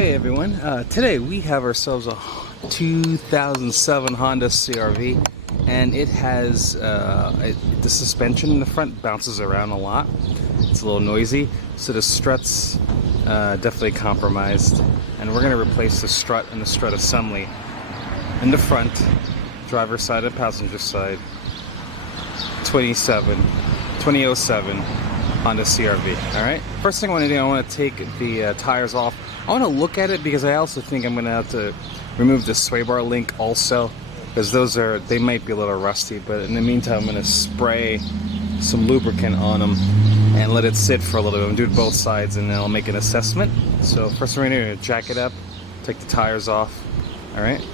Hey everyone, today we have ourselves a 2007 Honda CR-V, and it has the suspension in the front bounces around a lot. It's a little noisy, so the strut's definitely compromised, and we're going to replace the strut and the strut assembly in the front, driver's side and passenger side, 2007 Honda CR-V. Alright, first thing I want to do, I want to take the tires off. I want to look at it because I also think I'm going to have to remove the sway bar link also, because they might be a little rusty, but in the meantime I'm going to spray some lubricant on them and let it sit for a little bit. I'm doing both sides and then I'll make an assessment. So first we're going to jack it up, take the tires off. Alright.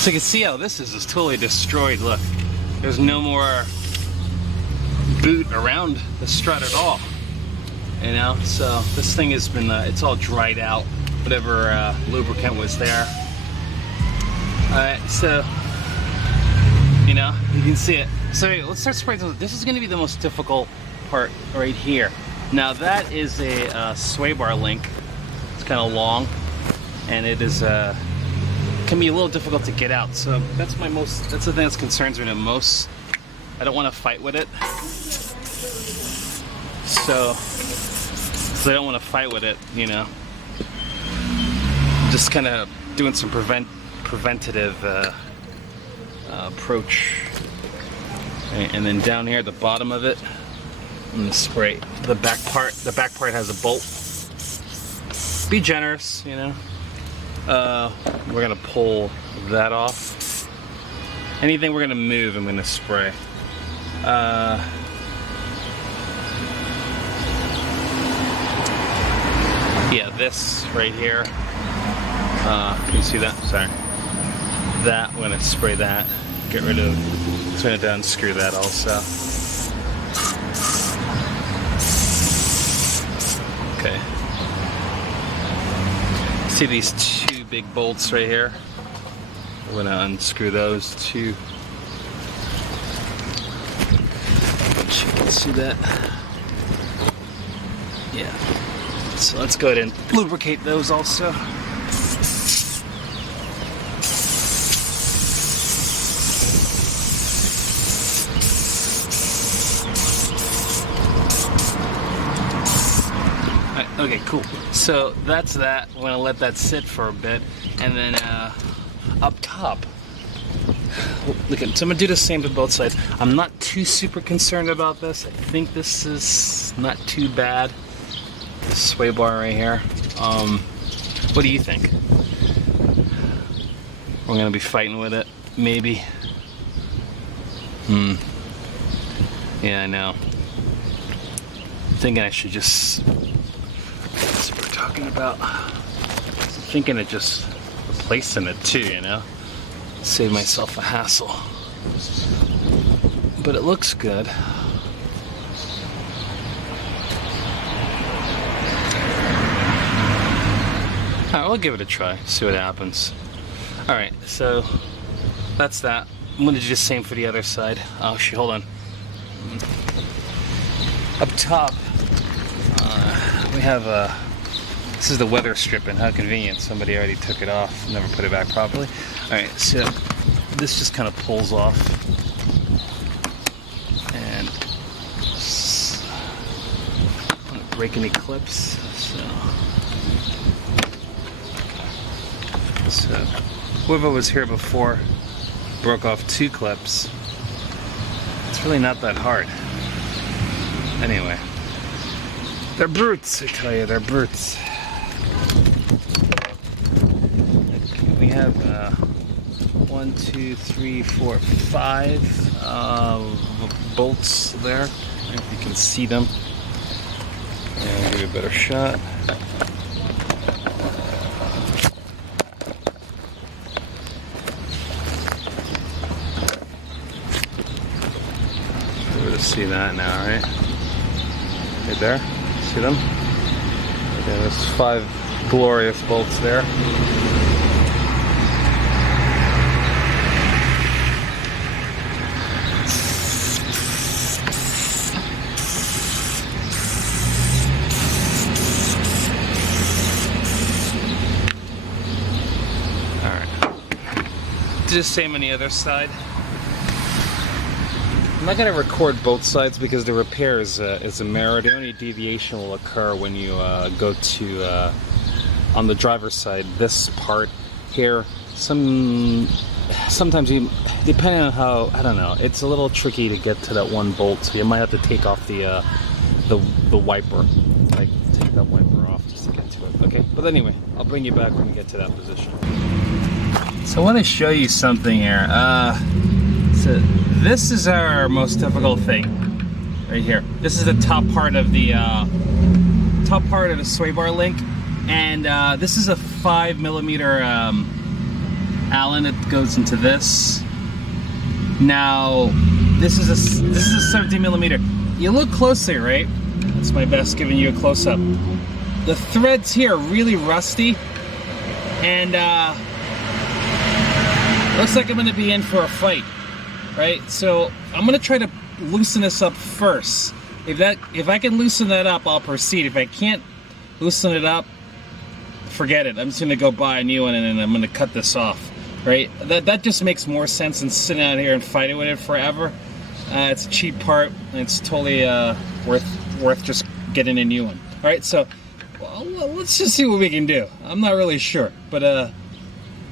So you can see how this is totally destroyed. Look, there's no more boot around the strut at all. You know, so this thing has been, it's all dried out, whatever lubricant was there. Alright, so, you know, you can see it. So let's start spraying. This is going to be the most difficult part right here. Now that is a sway bar link. It's kind of long, and it is can be a little difficult to get out. So that's the thing that concerns me the most. I don't want to fight with it. So I don't want to fight with it, you know. Just kind of doing some preventative approach. And then down here at the bottom of it, I'm gonna spray the back part. The back part has a bolt. Be generous, you know. We're gonna pull that off. Anything we're gonna move, I'm gonna spray. Yeah, this right here. Can you see that? Sorry. That, I'm gonna spray that. Get rid of. Just gonna unscrew that also. Okay. See these two big bolts right here? We're gonna unscrew those two. You can see that. Yeah. So let's go ahead and lubricate those also. Okay, cool. So that's that. I'm gonna let that sit for a bit, and then up top, look at. So I'm gonna do the same to both sides. I'm not too super concerned about this. I think this is not too bad. This sway bar right here. What do you think? We're gonna be fighting with it, maybe. Yeah, I know. I'm thinking I should just. That's what we're talking about. I'm thinking of just replacing it too, you know? Save myself a hassle. But it looks good. Alright, we'll give it a try, see what happens. Alright, so that's that. I'm gonna do the same for the other side. Oh shit, hold on. Up top, we have this is the weather stripping. How convenient. Somebody already took it off, never put it back properly. Alright, so this just kind of pulls off. And I don't break any clips, so whoever was here before broke off 2 clips. It's really not that hard. Anyway, they're brutes, I tell you, they're brutes. We have 1, 2, 3, 4, 5 bolts there. I don't know if you can see them. And give you a better shot. See that now, right? Right there? See them? Okay, there's 5 glorious bolts there. Alright. Do the same on the other side. I'm not going to record both sides because the repair is a mirror. The only deviation will occur when you go to, on the driver's side, this part here. Sometimes you, depending on how, I don't know, it's a little tricky to get to that one bolt, so you might have to take off the wiper. Like, take that wiper off just to get to it. Okay, but anyway, I'll bring you back when we get to that position. So I want to show you something here. So this is our most difficult thing, right here. This is the top part of the sway bar link, and this is a 5mm Allen. It goes into this. Now, this is a 17mm. You look closely, right? That's my best giving you a close up. The threads here are really rusty, and looks like I'm going to be in for a fight. Right, so I'm gonna try to loosen this up first. If I can loosen that up, I'll proceed. If I can't loosen it up, forget it. I'm just gonna go buy a new one and then I'm gonna cut this off. Right, that just makes more sense than sitting out here and fighting with it forever. It's a cheap part. And it's totally worth just getting a new one. All right, so well, let's just see what we can do. I'm not really sure, but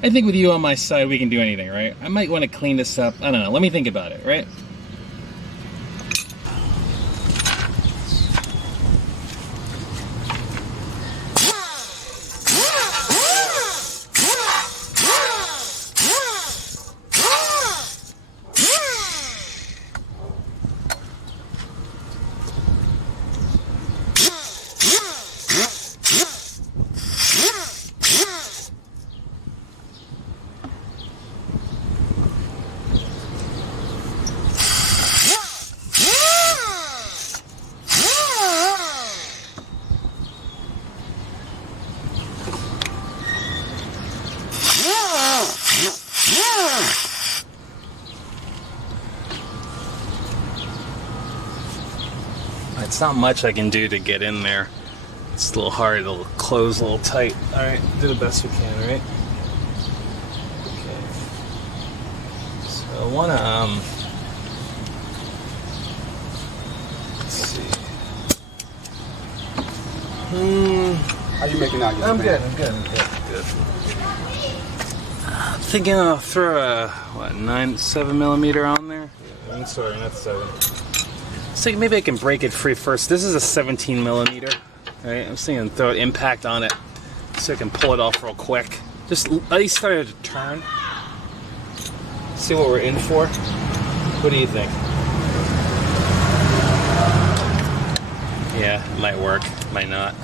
I think with you on my side, we can do anything, right? I might want to clean this up. I don't know. Let me think about it, right? It's not much I can do to get in there. It's a little hard, it'll close a little tight. Alright, do the best we can, right? Okay. So I wanna, let's see. How you making out? I'm good. I'm thinking I'll throw a, 7mm on there? Yeah, I'm sorry, not 7. So maybe I can break it free first. This is a 17mm, right? I'm thinking throw an impact on it so I can pull it off real quick. Just at least start it to turn. See what we're in for. What do you think? Yeah, it might work, might not.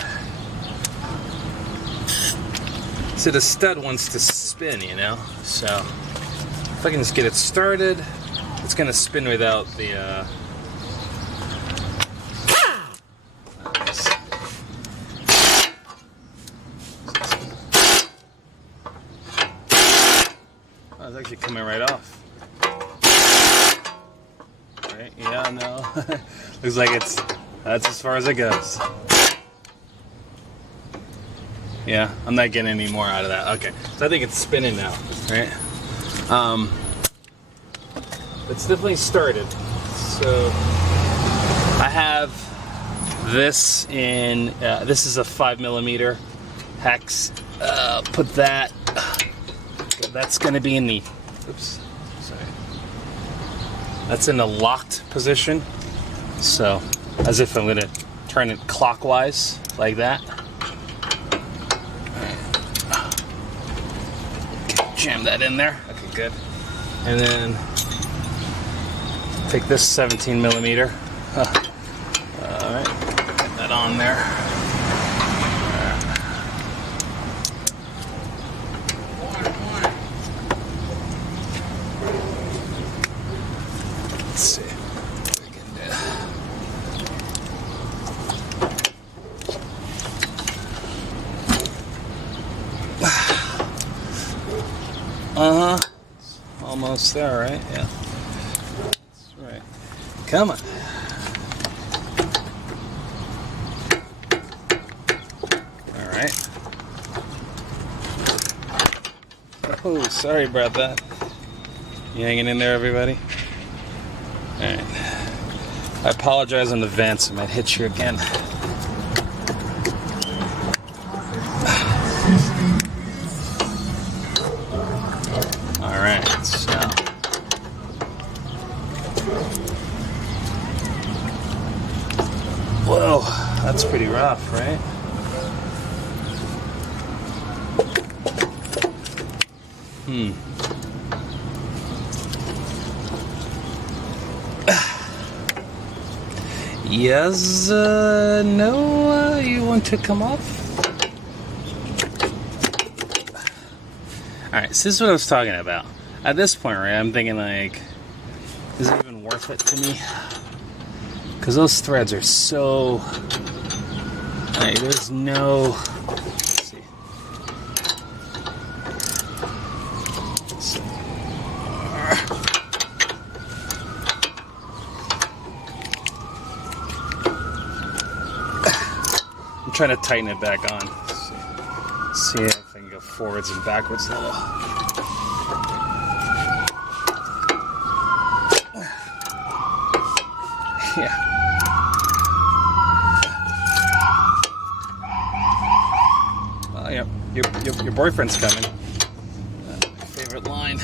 So the stud wants to spin, you know? So if I can just get it started, it's gonna spin without the oh, it's actually coming right off. Right? Yeah, no. Looks like that's as far as it goes. Yeah, I'm not getting any more out of that. Okay, so I think it's spinning now, right? It's definitely started. So I have this in, this is a 5mm hex. Put that, that's gonna be in the, oops, sorry. That's in the locked position. So, as if I'm gonna turn it clockwise, like that. Okay, jam that in there. Okay, good. And then take this 17mm. Alright, get that on there. Let's see what we can do. Almost there, right? Yeah. That's right. Come on. All right. Oh, sorry about that. You hanging in there, everybody? All right. I apologize in advance. I might hit you again. All right. So. Whoa, that's pretty rough, right? Yes, no, you want to come off? Alright, so this is what I was talking about. At this point, right, I'm thinking like, is it even worth it to me? Because those threads are so, like, there's no, let's see. Let's see. I'm trying to tighten it back on. Let's see if I can go forwards and backwards a little. Yeah. Oh, yeah. Your boyfriend's coming. My favorite line.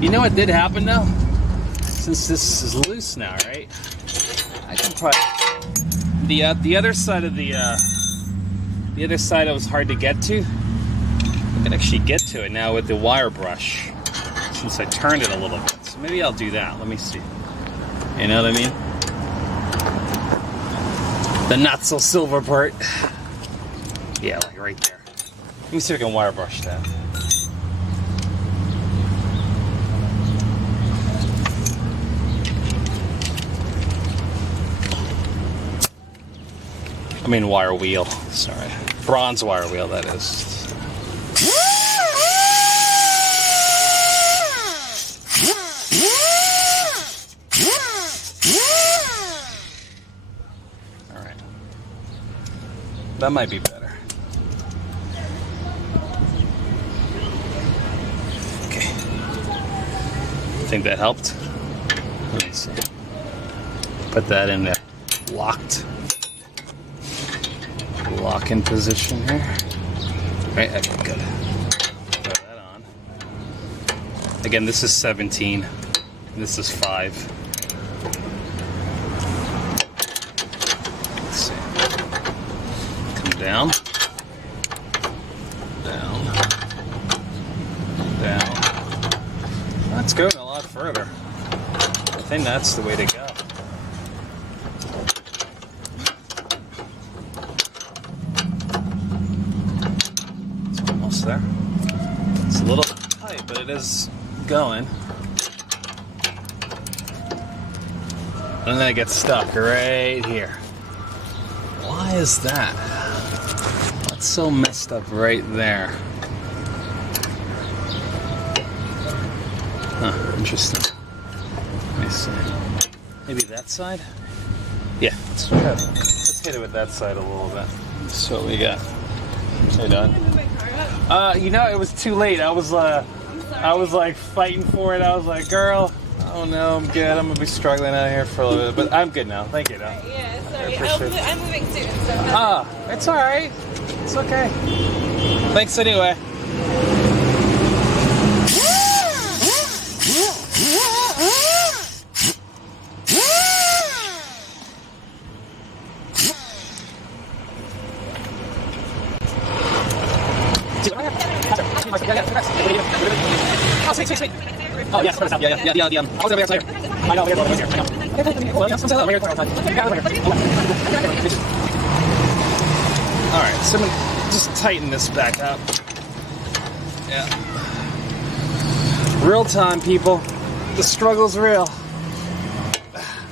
You know what did happen though? Since this is loose now, right? I can probably the other side of the other side that was hard to get to. I can actually get to it now with the wire brush since I turned it a little bit. So maybe I'll do that. Let me see. You know what I mean? The not so silver part. Yeah, like right there. Let me see if I can wire brush that. I mean wire wheel, sorry. Bronze wire wheel, that is. Alright. That might be better. Okay. Think that helped? Let me see. Put that in the locked. Lock-in position here. Right, okay, good. Throw that on. Again, this is 17. This is 5. Let's see. Come down. Down. Down. That's going a lot further. I think that's the way to go. almost there. It's a little tight, but it is going. And then it gets stuck right here. Why is that? What's so messed up right there? Huh, interesting. Let me see. Maybe that side? Yeah, let's try it. Let's hit it with that side a little bit. So what we got. Hey, Don. You know, it was too late. I was like fighting for it. I was like, girl, oh no, I'm good. I'm gonna be struggling out here for a little bit, but I'm good now. Thank you, Don. Yeah, sorry. I'm moving soon, so. Ah, it's all right. It's okay. Thanks anyway. Oh, sweet, sweet, sweet. Oh, yes, yeah. I was over here later. I know, we got to go here. Well, yeah, some later. Alright, so I'm gonna just tighten this back up. Yeah. Real time, people. The struggle's real.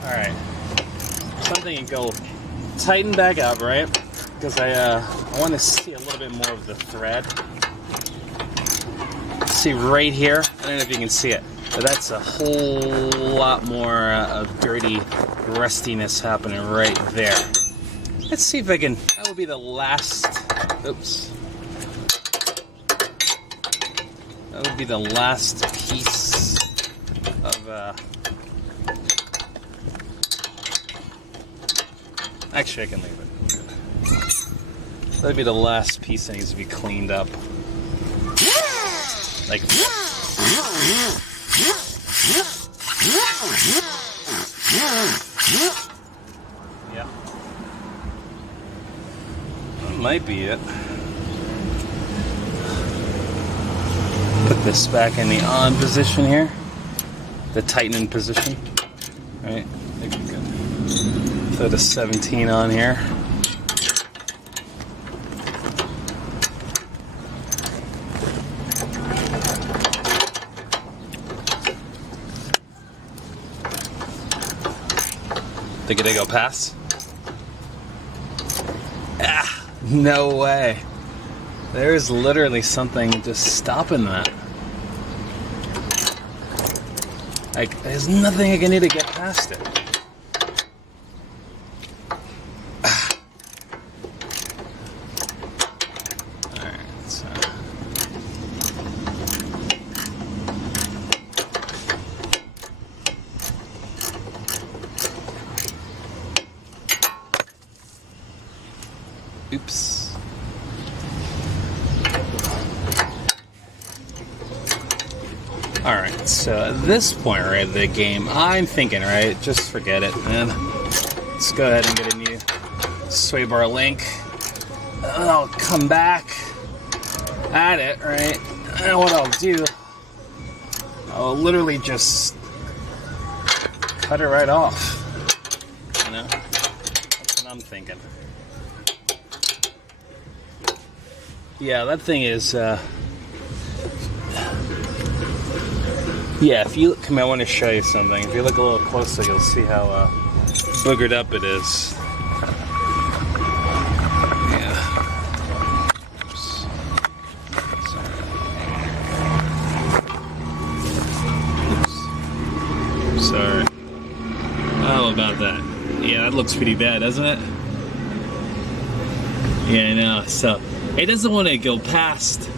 Alright. So I'm thinking go tighten back up, right? Because I want to see a little bit more of the thread. See right here, I don't know if you can see it, but that's a whole lot more of dirty rustiness happening right there. Let's see if I can, that would be the last, oops. That would be the last piece of, actually I can leave it. That'd be the last piece that needs to be cleaned up. Like yeah. That might be it. Put this back in the on position here. The tightening position. Right? Okay, good. Throw the 17 on here. Think it'll go past? Ah, no way. There's literally something just stopping that. Like, there's nothing I can do to get past it. Alright, so. Oops. Alright, so at this point, right, of the game, I'm thinking, right, just forget it, man. Let's go ahead and get a new sway bar link. And I'll come back at it, right, and what I'll do, I'll literally just cut it right off. You know? That's what I'm thinking. Yeah, that thing is, yeah, if you look, come on, I want to show you something. If you look a little closer, you'll see how boogered up it is. Yeah. Oops. Oops. Sorry. How about that? Yeah, that looks pretty bad, doesn't it? Yeah, I know. So it doesn't want to go past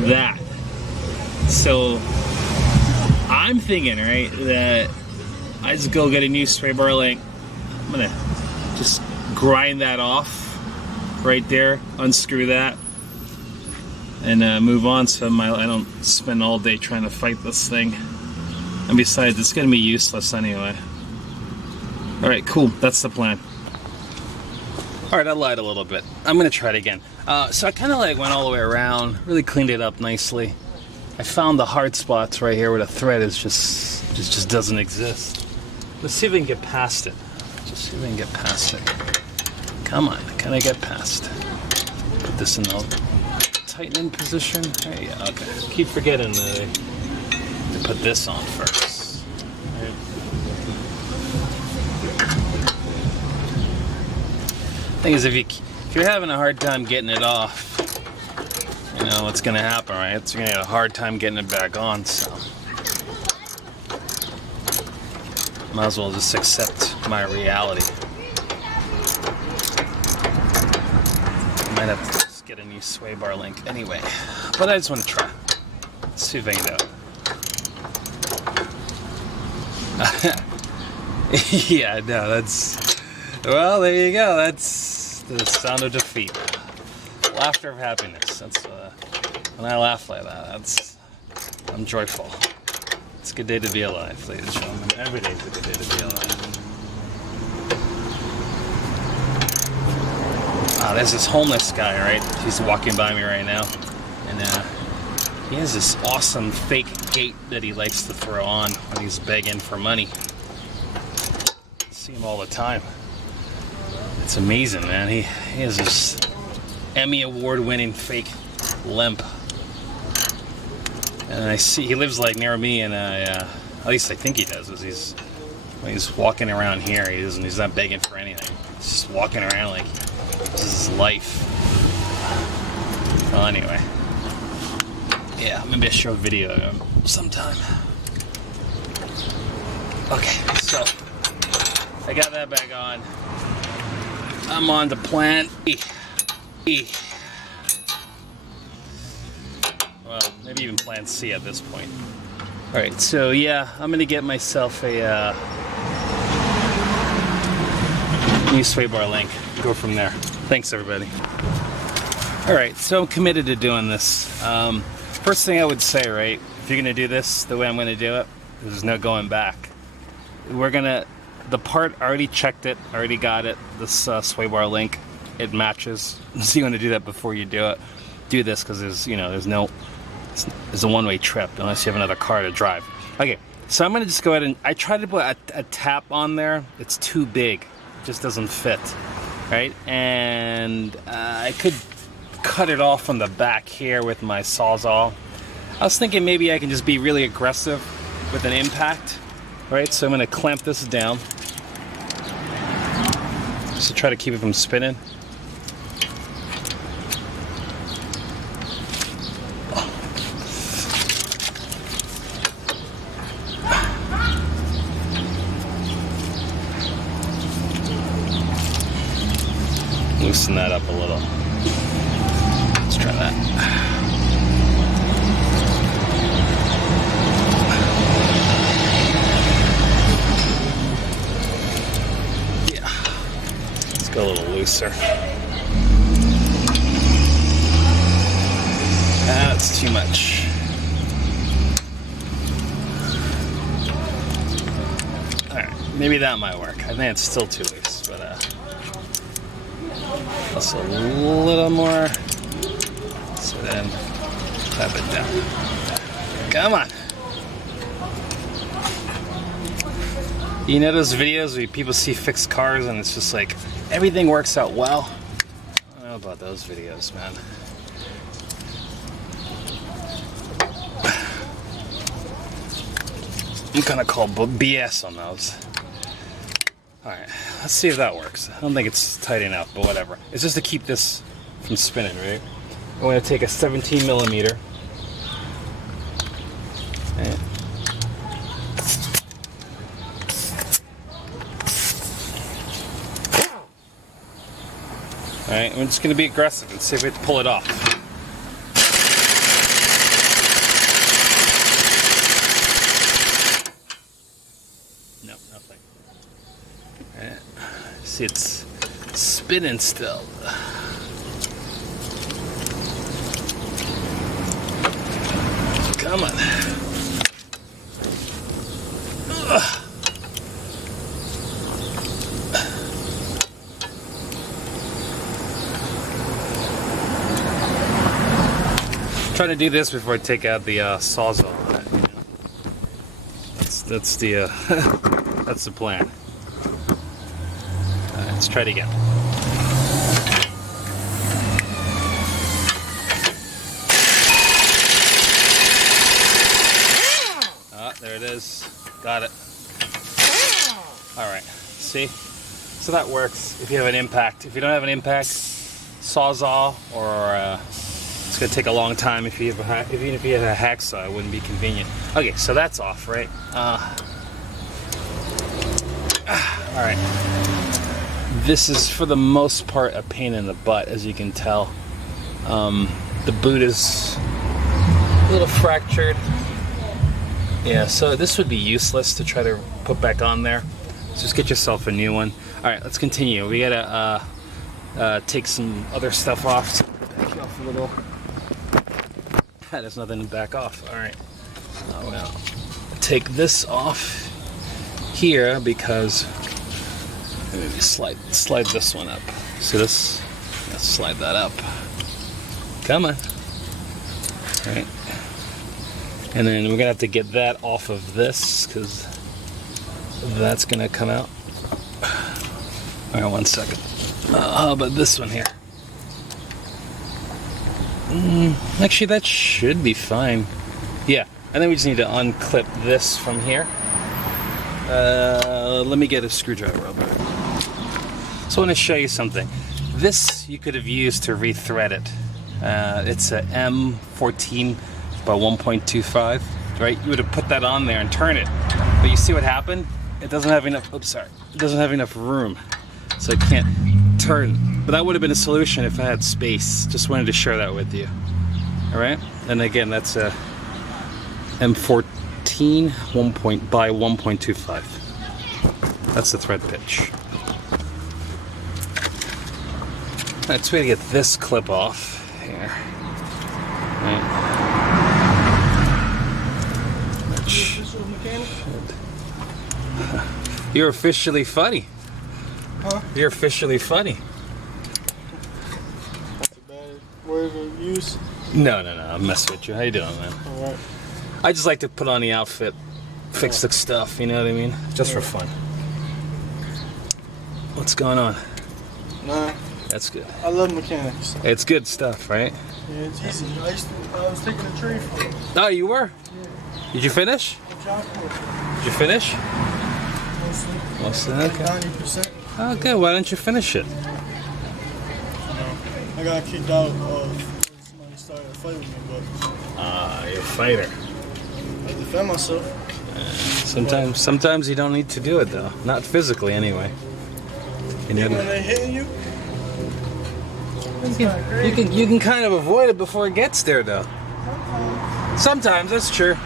that. So I'm thinking, right, that I just go get a new spray bar link. I'm gonna just grind that off right there, unscrew that, and move on so I don't spend all day trying to fight this thing. And besides, it's gonna be useless anyway. Alright, cool, that's the plan. Alright, I lied a little bit. I'm gonna try it again. So I kinda like went all the way around, really cleaned it up nicely. I found the hard spots right here where the thread is just doesn't exist. Let's see if we can get past it. Just see if we can get past it. Come on, can I get past? Put this in the tighten in position? There you go. Okay. Keep forgetting to put this on first. Right. Thing is, if you're having a hard time getting it off, you know what's gonna happen, right? It's gonna have a hard time getting it back on, so might as well just accept my reality. Might have to just get a new sway bar link anyway, but I just want to try. Let's see if I can do it. Yeah, no, that's, well, there you go. That's the sound of defeat. Laughter of happiness. That's when I laugh like that, I'm joyful. It's a good day to be alive, ladies and gentlemen. Every day is a good day to be alive. There's this homeless guy, right? He's walking by me right now, and he has this awesome fake gate that he likes to throw on when he's begging for money. I see him all the time. It's amazing, man. He has this Emmy Award-winning fake limp, and I see he lives like near me, and at least I think he does. Is when he's walking around here, he's not begging for anything. He's just walking around like this is his life. Well, anyway, yeah, maybe I'll show a video of him sometime. Okay, so I got that back on. I'm on to plan E. Well, maybe even plan C at this point. Alright, so yeah, I'm gonna get myself a new sway bar link. Go from there. Thanks, everybody. Alright, so I'm committed to doing this. First thing I would say, right, if you're gonna do this the way I'm gonna do it, there's no going back. The part, I already checked it, I already got it, this sway bar link, it matches. So you want to do that before you do it. Do this because there's a one-way trip unless you have another car to drive. Okay, so I'm gonna just go ahead and I tried to put a tap on there. It's too big, it just doesn't fit, right? And I could cut it off from the back here with my Sawzall. I was thinking maybe I can just be really aggressive with an impact, right? So I'm gonna clamp this down just to try to keep it from spinning. Loosen that up a little. Let's try that. Yeah. Let's go a little looser. That's too much. Alright, maybe that might work. I think it's still too loose, but just a little more, so then tap it down. Come on. You know those videos where people see fixed cars and it's just like everything works out well? I don't know about those videos, man. I'm gonna call BS on those. Alright, let's see if that works. I don't think it's tight enough, but whatever. It's just to keep this from spinning, right? I'm going to take a 17 millimeter. Okay. Alright, I'm just going to be aggressive and see if we can pull it off. No, nothing. See, it's spinning still. Come on. Ugh. Trying to do this before I take out the Sawzall on it. You know? That's the that's the plan. Let's try it again. Got it. Alright, see? So that works if you have an impact. If you don't have an impact, Sawzall, or it's going to take a long time if you have even if you have a hacksaw, it wouldn't be convenient. Okay, so that's off, right? Alright. This is, for the most part, a pain in the butt, as you can tell. The boot is a little fractured. Yeah, so this would be useless to try to put back on there. So just get yourself a new one. Alright, let's continue. We gotta take some other stuff off. So back off a little. There's nothing to back off. Alright. Well, take this off here because maybe slide this one up. See this? Let's slide that up. Come on. Alright. And then we're gonna have to get that off of this because that's gonna come out. Alright, 1 second. How about this one here? Actually, that should be fine. Yeah, and then we just need to unclip this from here. Let me get a screwdriver real quick. So I want to show you something. This you could have used to rethread it. It's a M14 by 1.25, right? You would have put that on there and turn it. But you see what happened? It doesn't have enough, oops, sorry. It doesn't have enough room. So it can't turn. But that would have been a solution if I had space. Just wanted to share that with you. All right? And again, that's a M14 by 1.25. That's the thread pitch. All right, so we gotta get this clip off here. All right. You're officially funny. Huh? You're officially funny. That's a bad word of use. No, I'm messing with you. How you doing, man? Alright. I just like to put on the outfit, fix the stuff, you know what I mean? Just for fun. What's going on? Nah. That's good. I love mechanics. It's good stuff, right? Yeah, it's easy. I was taking a trade for it. Oh, you were? Yeah. Did you finish? Did you finish? Mostly, okay. 90%. Oh, good. Why don't you finish it? I got kicked out of somebody started a fight with me, but You're a fighter. I defend myself. Sometimes you don't need to do it though. Not physically, anyway. You know. When they hitting you, You can kind of avoid it before it gets there, though. Sometimes, that's true.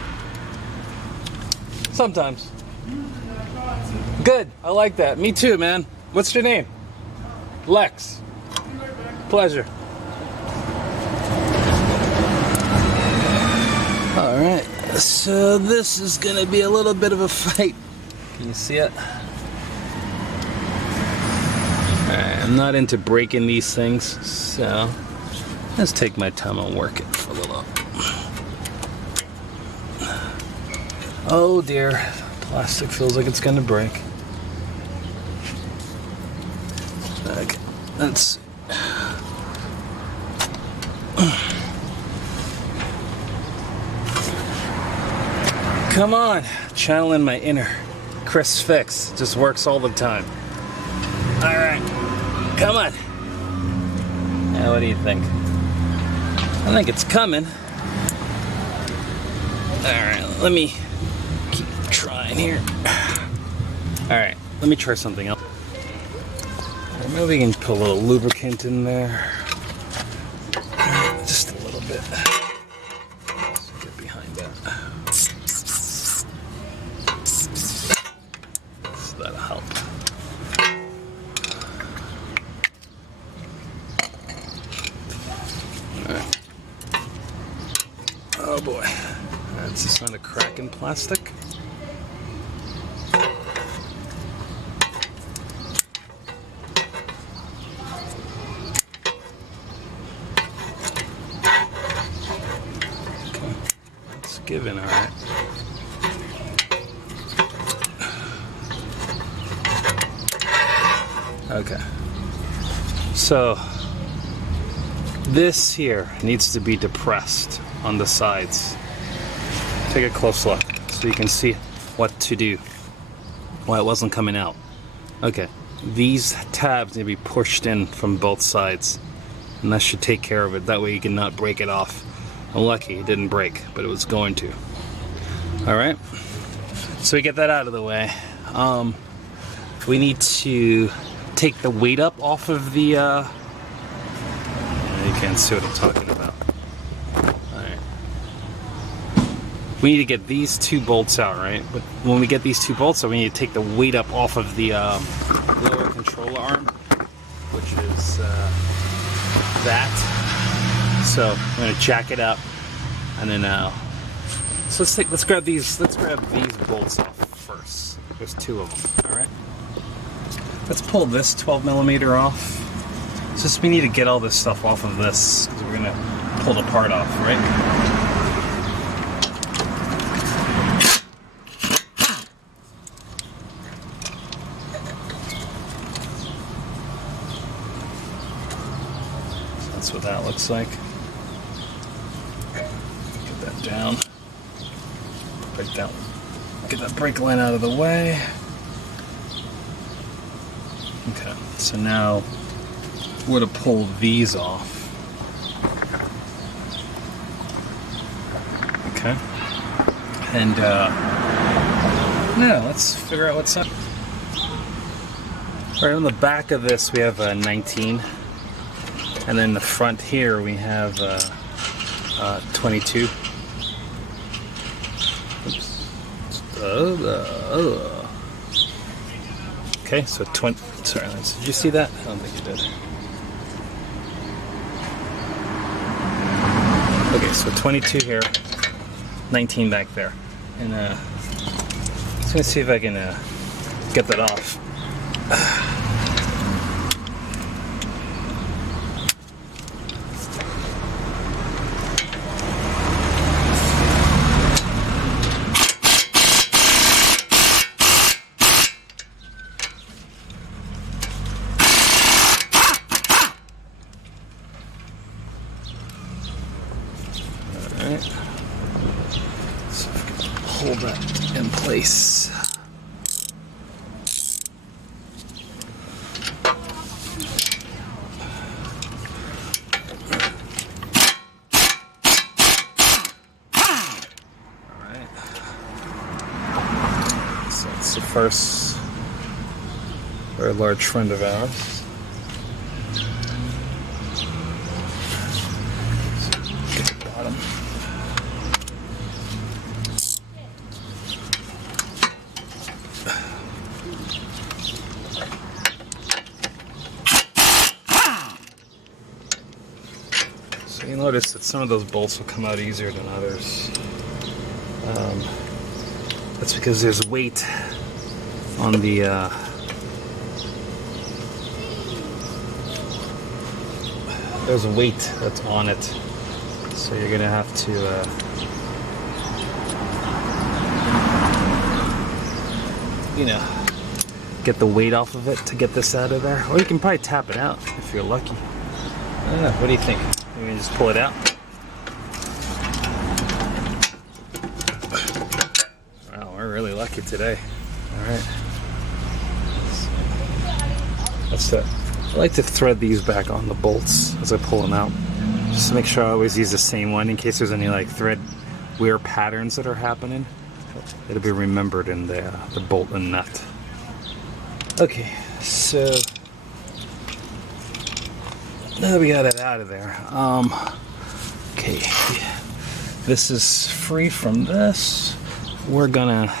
Sometimes. Good. I like that. Me too, man. What's your name? Lex. Pleasure. All right. So this is gonna be a little bit of a fight. Can you see it? I'm not into breaking these things, so let's take my time and work it for a little. Oh dear, plastic feels like it's gonna break. Okay, let's. Come on, channeling my inner Chris Fix. Just works all the time. All right. Come on. Now, what do you think? I think it's coming. Alright, let me keep trying here. Alright, let me try something else. Right, maybe we can put a little lubricant in there. Just a little bit. Let's get behind that. So that'll help. Oh boy, that's just not a crack in plastic. Okay, that's given, all right. Okay, so this here needs to be depressed on the sides. Take a close look so you can see what to do. Why it wasn't coming out. Okay, these tabs need to be pushed in from both sides, and that should take care of it. That way you cannot break it off. I'm lucky it didn't break, but it was going to. All right, so we get that out of the way. We need to take the weight up off of the, you can't see what I'm talking about. Alright. We need to get these two bolts out, right? But when we get these two bolts out, we need to take the weight up off of the lower controller arm, which is that. So I'm gonna jack it up, and then so let's grab these bolts off first. There's two of them. All right. Let's pull this 12mm off. It's just we need to get all this stuff off of this because we're gonna pull the part off, right? So that's what that looks like. Get that down. Break down. Get that brake line out of the way. Okay, so now we're to pull these off. Okay, and now let's figure out what's up. All right, on the back of this we have a 19, and then the front here we have 22. Oops. Okay, so 20. Sorry, Lance, did you see that? I don't think you did. Okay, so 22 here, 19 back there, and just gonna see if I can get that off. Alright, so if we can hold that in place. Alright, so that's the first very large friend of ours. Get the bottom. So you notice that some of those bolts will come out easier than others. That's because there's weight on the there's weight that's on it, so you're gonna have to you know, get the weight off of it to get this out of there. Or you can probably tap it out if you're lucky. I don't know, what do you think? You can just pull it out. Wow, we're really lucky today. Alright. That's it. I like to thread these back on the bolts as I pull them out. Just to make sure I always use the same one in case there's any like thread wear patterns that are happening. It'll be remembered in the bolt and nut. Okay, so now that we got it out of there, okay, this is free from this. We're gonna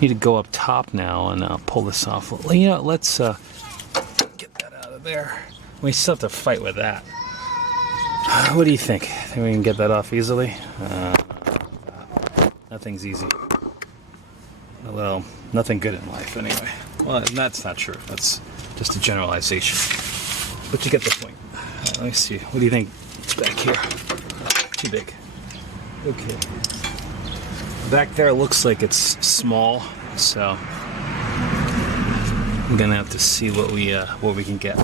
need to go up top now and pull this off. You know, let's get that out of there. We still have to fight with that. What do you think? Think we can get that off easily? Nothing's easy. Well, nothing good in life anyway. Well, that's not true. That's just a generalization. But you get the point. Let me see. What do you think? It's back here. Too big. Okay. Back there looks like it's small, so I'm gonna have to see what we can get.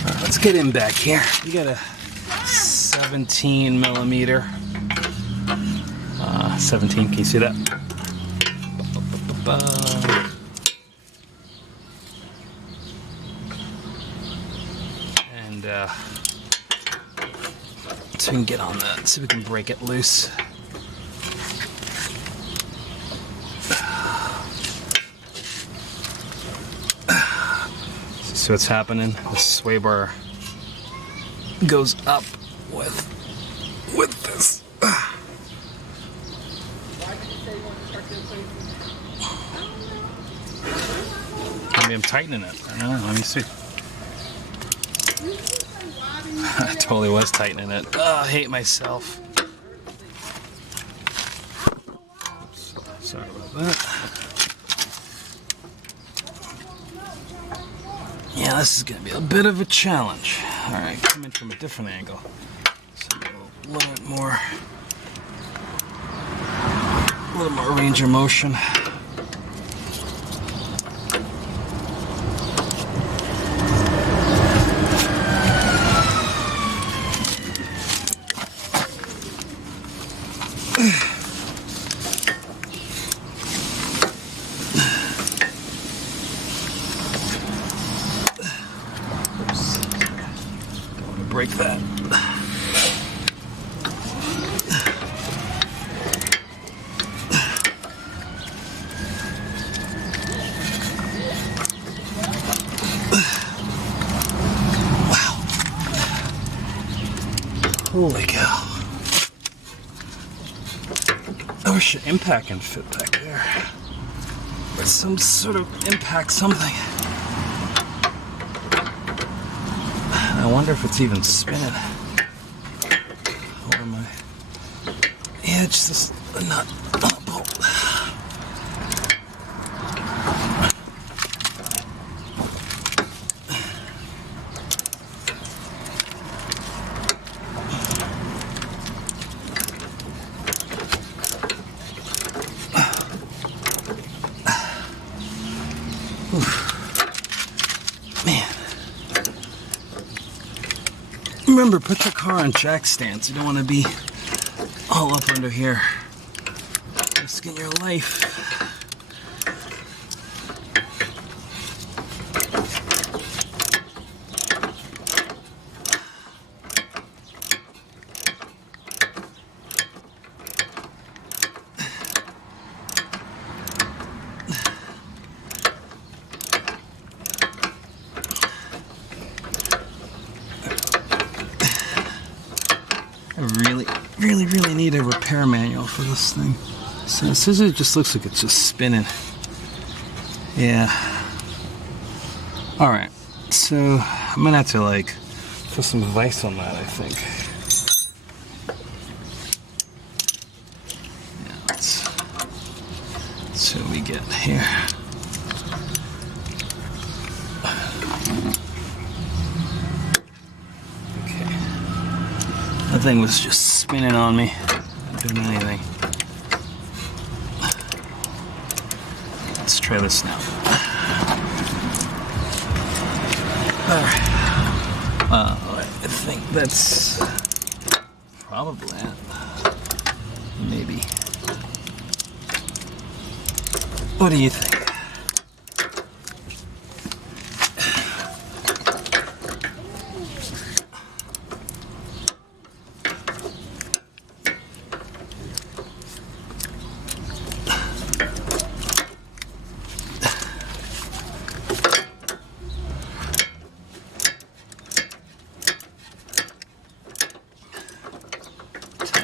Alright, let's get in back here. We got a 17mm 17. Can you see that? And so we can get on that. See if we can break it loose. See what's happening? The sway bar goes up with this. Maybe I'm tightening it. I don't know. Let me see. I totally was tightening it. Oh, I hate myself. Oops. Sorry about that. Yeah, this is going to be a bit of a challenge. Alright, come in from a different angle. So a little bit more range of motion. Break that. Wow. Holy cow. I wish the impact can fit back there. Or some sort of impact something. I wonder if it's even spinning. Or am I? Yeah, it's just a nut on a bolt. Man. Remember, put your car on jack stands. You don't want to be all up under here, risking your life. I really need a repair manual for this thing. So the scissor just looks like it's just spinning. Yeah. Alright, so I'm gonna have to like put some vise on that, I think. Yeah, let's see what we get here. That thing was just spinning on me, not doing anything. Let's try this now. Alright. I think that's probably it. Maybe. What do you think?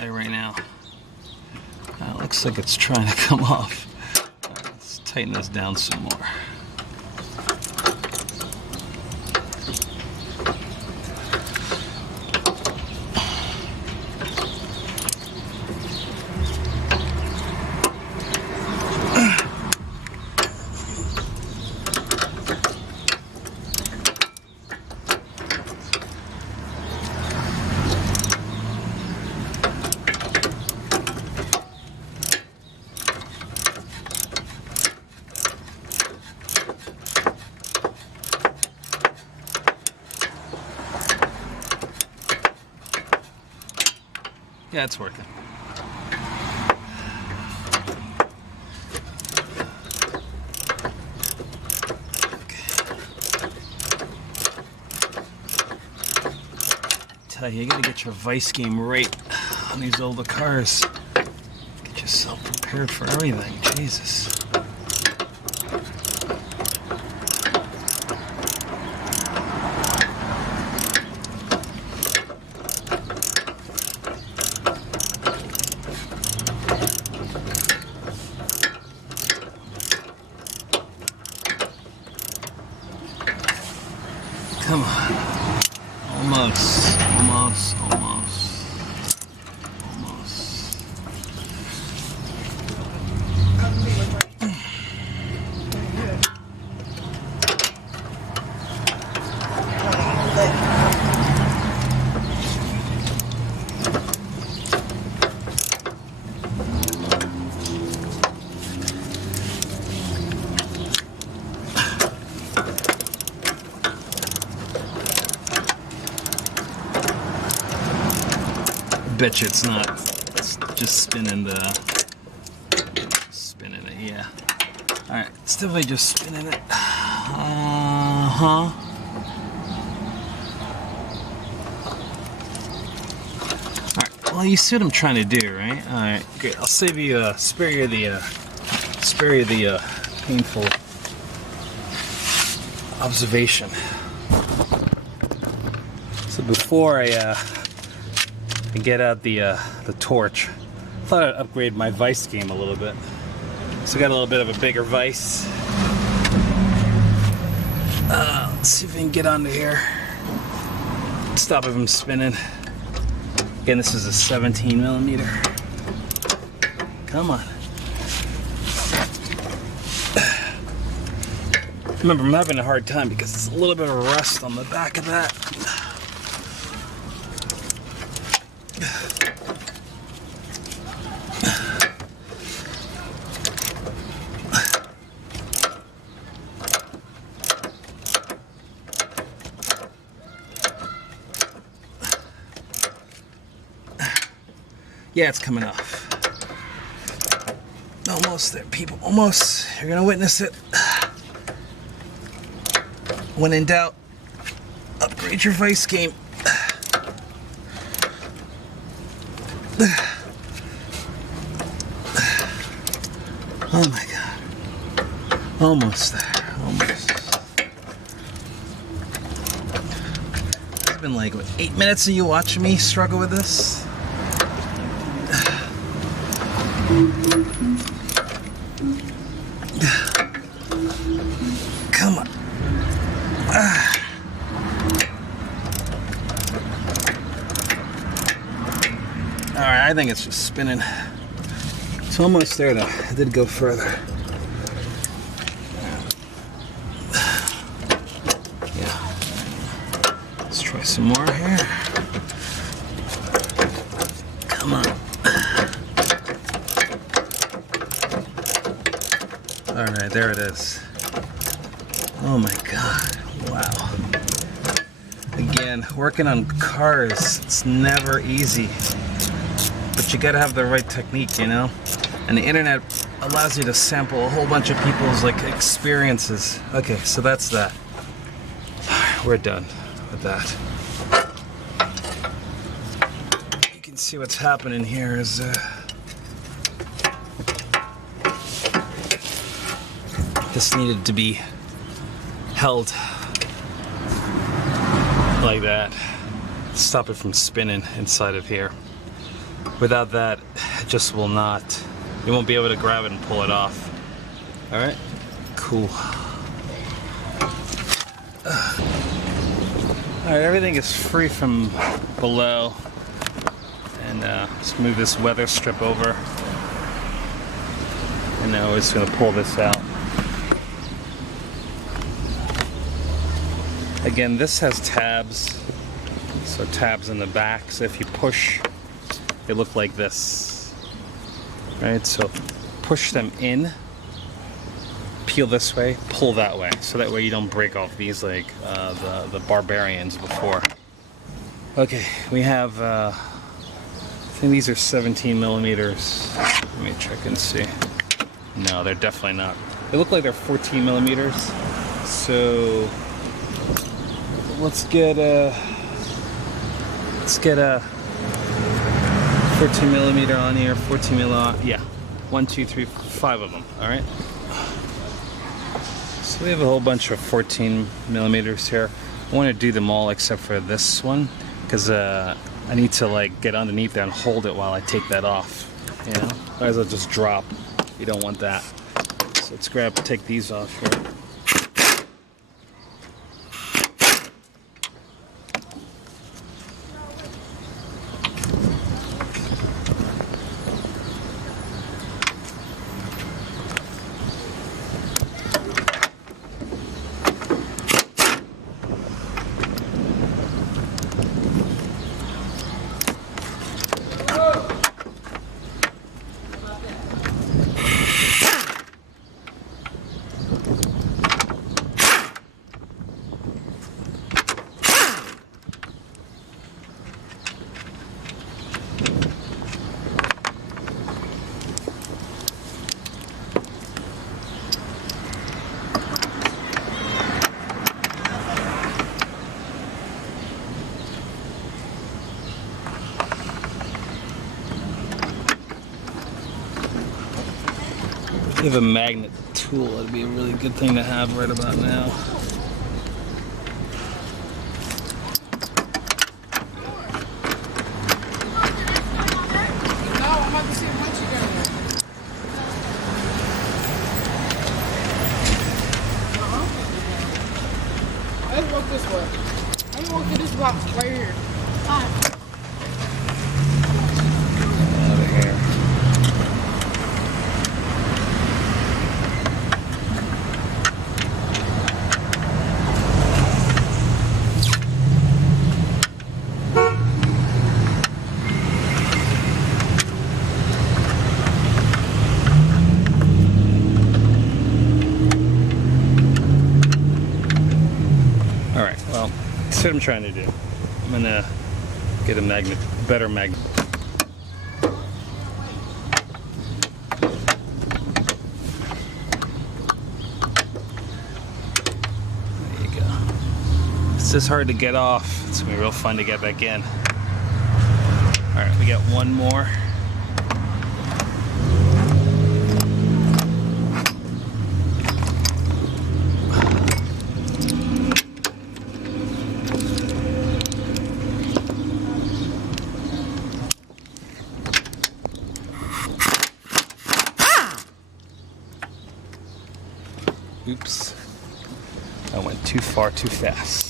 Right now, it looks like it's trying to come off. Let's tighten this down some more. Yeah, it's working. tell you gotta get your vice game right on these older cars. Get yourself prepared for everything. Jesus. Come on. Almost. Bet you it's not. It's just spinning it, yeah. Alright, it's definitely just spinning it. Alright, well you see what I'm trying to do, right? Alright, good. I'll save you, spare you the painful observation. So before I get out the torch, I thought I'd upgrade my vice game a little bit. So I got a little bit of a bigger vice. Let's see if we can get onto here. Stop it from spinning. Again, this is a 17 millimeter. Come on. Remember, I'm having a hard time because there's a little bit of rust on the back of that. Yeah, it's coming off. Almost there, people. Almost. You're gonna witness it. When in doubt, upgrade your vice game. Oh my God. Almost there. Almost. It's been like, what, 8 minutes of you watching me struggle with this? Come on. Alright, I think it's just spinning. It's almost there though. I did go further. Yeah. Let's try some more here. Come on. Alright, there it is. Oh my God. Wow. Again, working on cars, it's never easy. But you gotta have the right technique, you know? And the internet allows you to sample a whole bunch of people's like experiences. Okay, so that's that. We're done with that. You can see what's happening here is this needed to be held like that. Stop it from spinning inside of here. Without that, it just will not. You won't be able to grab it and pull it off. All right, cool. All right, everything is free from below. And let's move this weather strip over. And now we're just gonna pull this out. Again, this has tabs. So tabs in the back. So if you push, they look like this. Right, so push them in, peel this way, pull that way, so that way you don't break off these like the Barbarians before. Okay, we have, I think these are 17 millimeters. Let me check and see. No, they're definitely not. They look like they're 14 millimeters. So let's get Let's get a 14 millimeter on here, 14 mil on, yeah. 1, 2, 3, 5 of them, all right? So we have a whole bunch of 14 millimeters here. I want to do them all except for this one, because I need to like get underneath there and hold it while I take that off, you know? Otherwise it'll just drop. You don't want that. So let's take these off here. If you have a magnet tool, it'd be a really good thing to have right about now. Let's walk this way. I'm gonna walk to this box right here. Out of here. That's what I'm trying to do. I'm gonna get a magnet, better magnet. There you go. It's just hard to get off. It's gonna be real fun to get back in. All right, we got one more. Oops, I went too far too fast.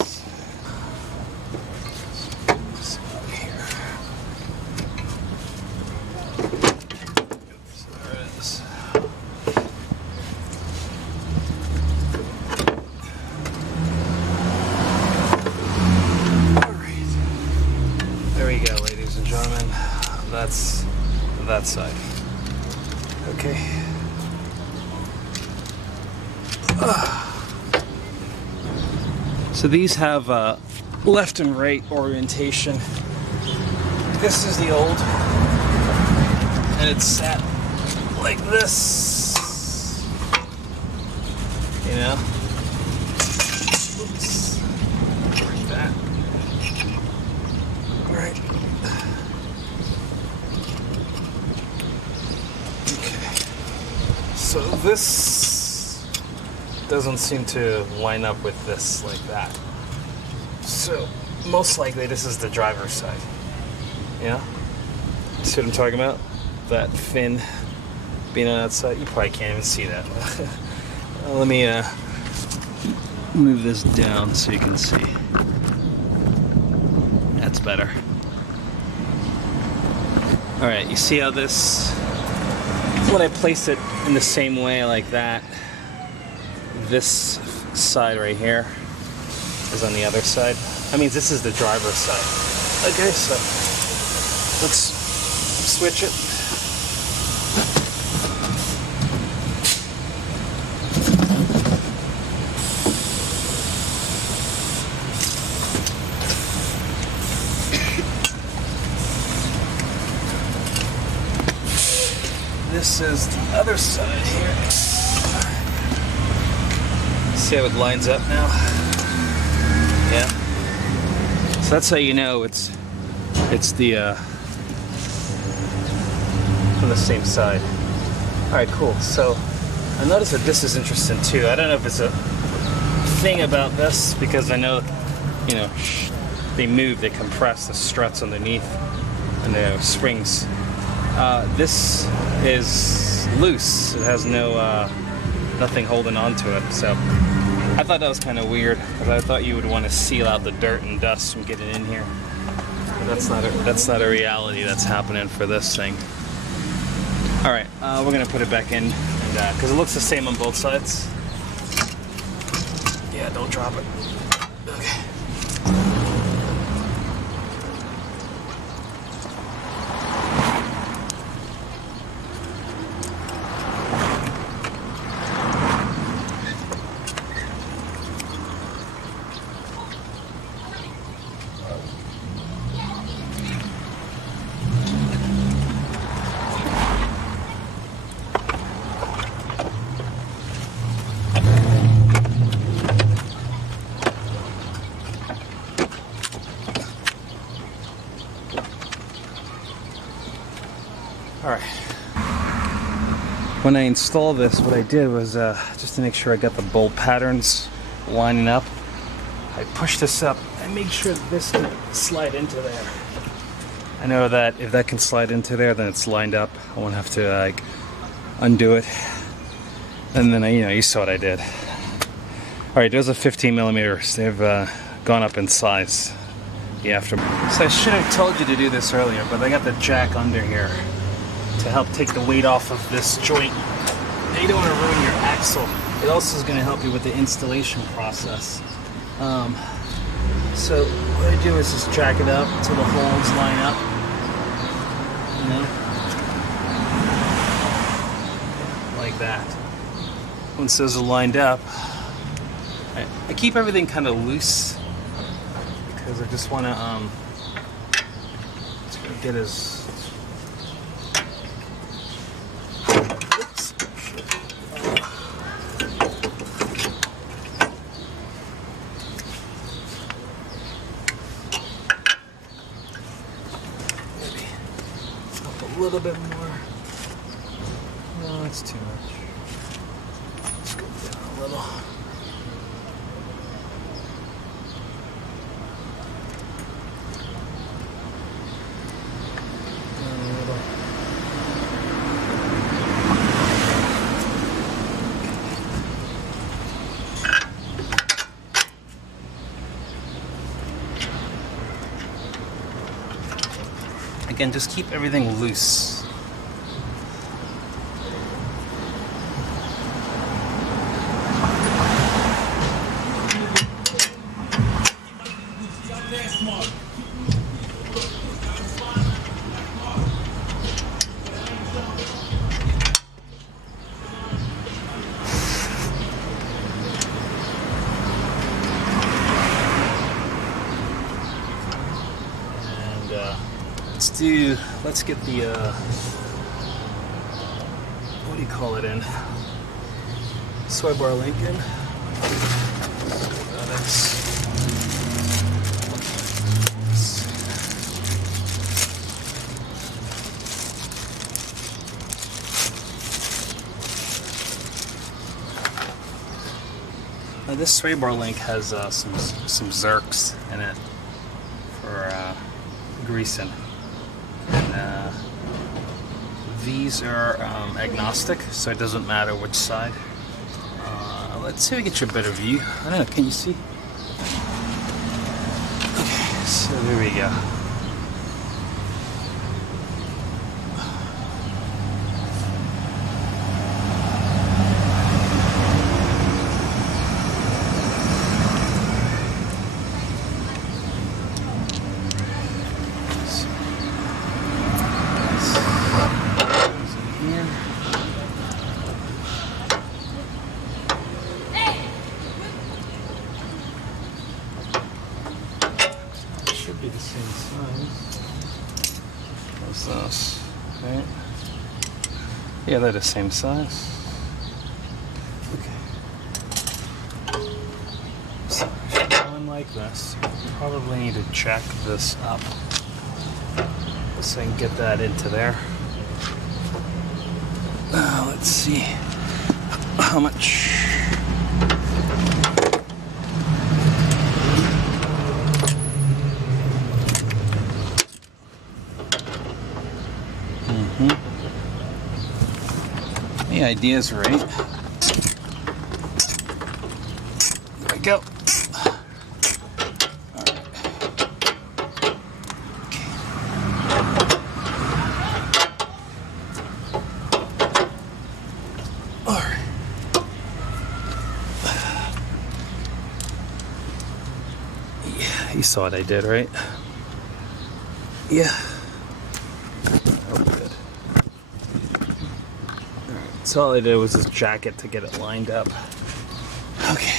Here. Oops, there it is. All right, there we go, ladies and gentlemen. That's that side. Okay. So these have left and right orientation. This is the old, and it's set like this, you know? Oops. Like that. All right. Okay. So this doesn't seem to line up with this like that. So most likely this is the driver's side. Yeah? See what I'm talking about? That fin being on that side. You probably can't even see that. Let me move this down so you can see. That's better. Alright, you see how this, when I place it in the same way like that, this side right here is on the other side. I mean, this is the driver's side. Okay, so let's switch it. This is the other side here. See how it lines up now? Yeah. So that's how you know it's It's the from the same side. All right, cool. So I noticed that this is interesting too. I don't know if it's a thing about this because I know, you know, they move, they compress the struts underneath and the springs. This is loose. It has no nothing holding on to it. So I thought that was kind of weird because I thought you would want to seal out the dirt and dust from getting in here. But that's not a reality that's happening for this thing. All right, we're gonna put it back in, and because it looks the same on both sides. Yeah, don't drop it. Okay. All right. When I installed this, what I did was just to make sure I got the bolt patterns lining up, I pushed this up and made sure that this can slide into there. I know that if that can slide into there, then it's lined up. I won't have to like undo it. And then you saw what I did. All right, those are 15 millimeters. They've gone up in size. The aftermarket. So I should have told you to do this earlier, but I got the jack under here to help take the weight off of this joint. Now you don't want to ruin your axle. It also is going to help you with the installation process. So what I do is just jack it up until the holes line up. Like that. Once those are lined up, I keep everything kind of loose because I just want to get as a little bit more. No, that's too much. Let's go down a little. Down a little. Again, just keep everything loose. Let's get the what do you call it in? Sway bar link in. Now this sway bar link has some zerks in it for greasing. These are agnostic, so it doesn't matter which side. Let's see if we get you a better view. I don't know, can you see? Okay, so there we go. Be the same size as this, right? Yeah, they're the same size. Okay. So if you're going like this, you probably need to jack this up So I can get that into there. Let's see how much. The idea's right. There we go. You saw what I did, right? Yeah. Oh, good. Alright, so all I did was this jacket to get it lined up. Okay.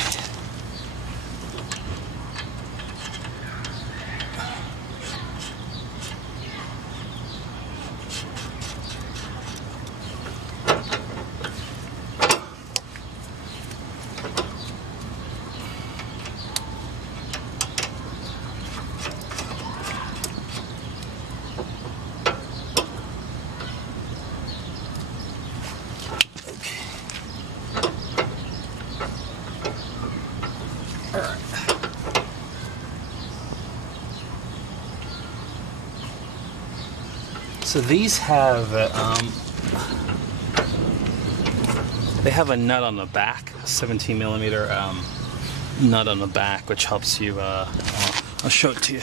So these have they have a nut on the back, a 17 millimeter nut on the back, which helps you. I'll show it to you.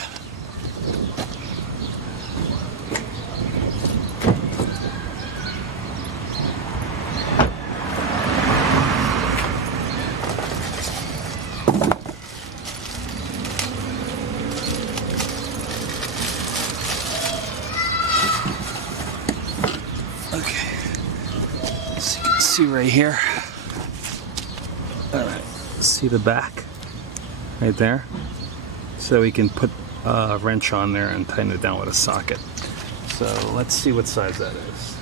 Right here. All right, see the back right there, so we can put a wrench on there and tighten it down with a socket. So let's see what size that is.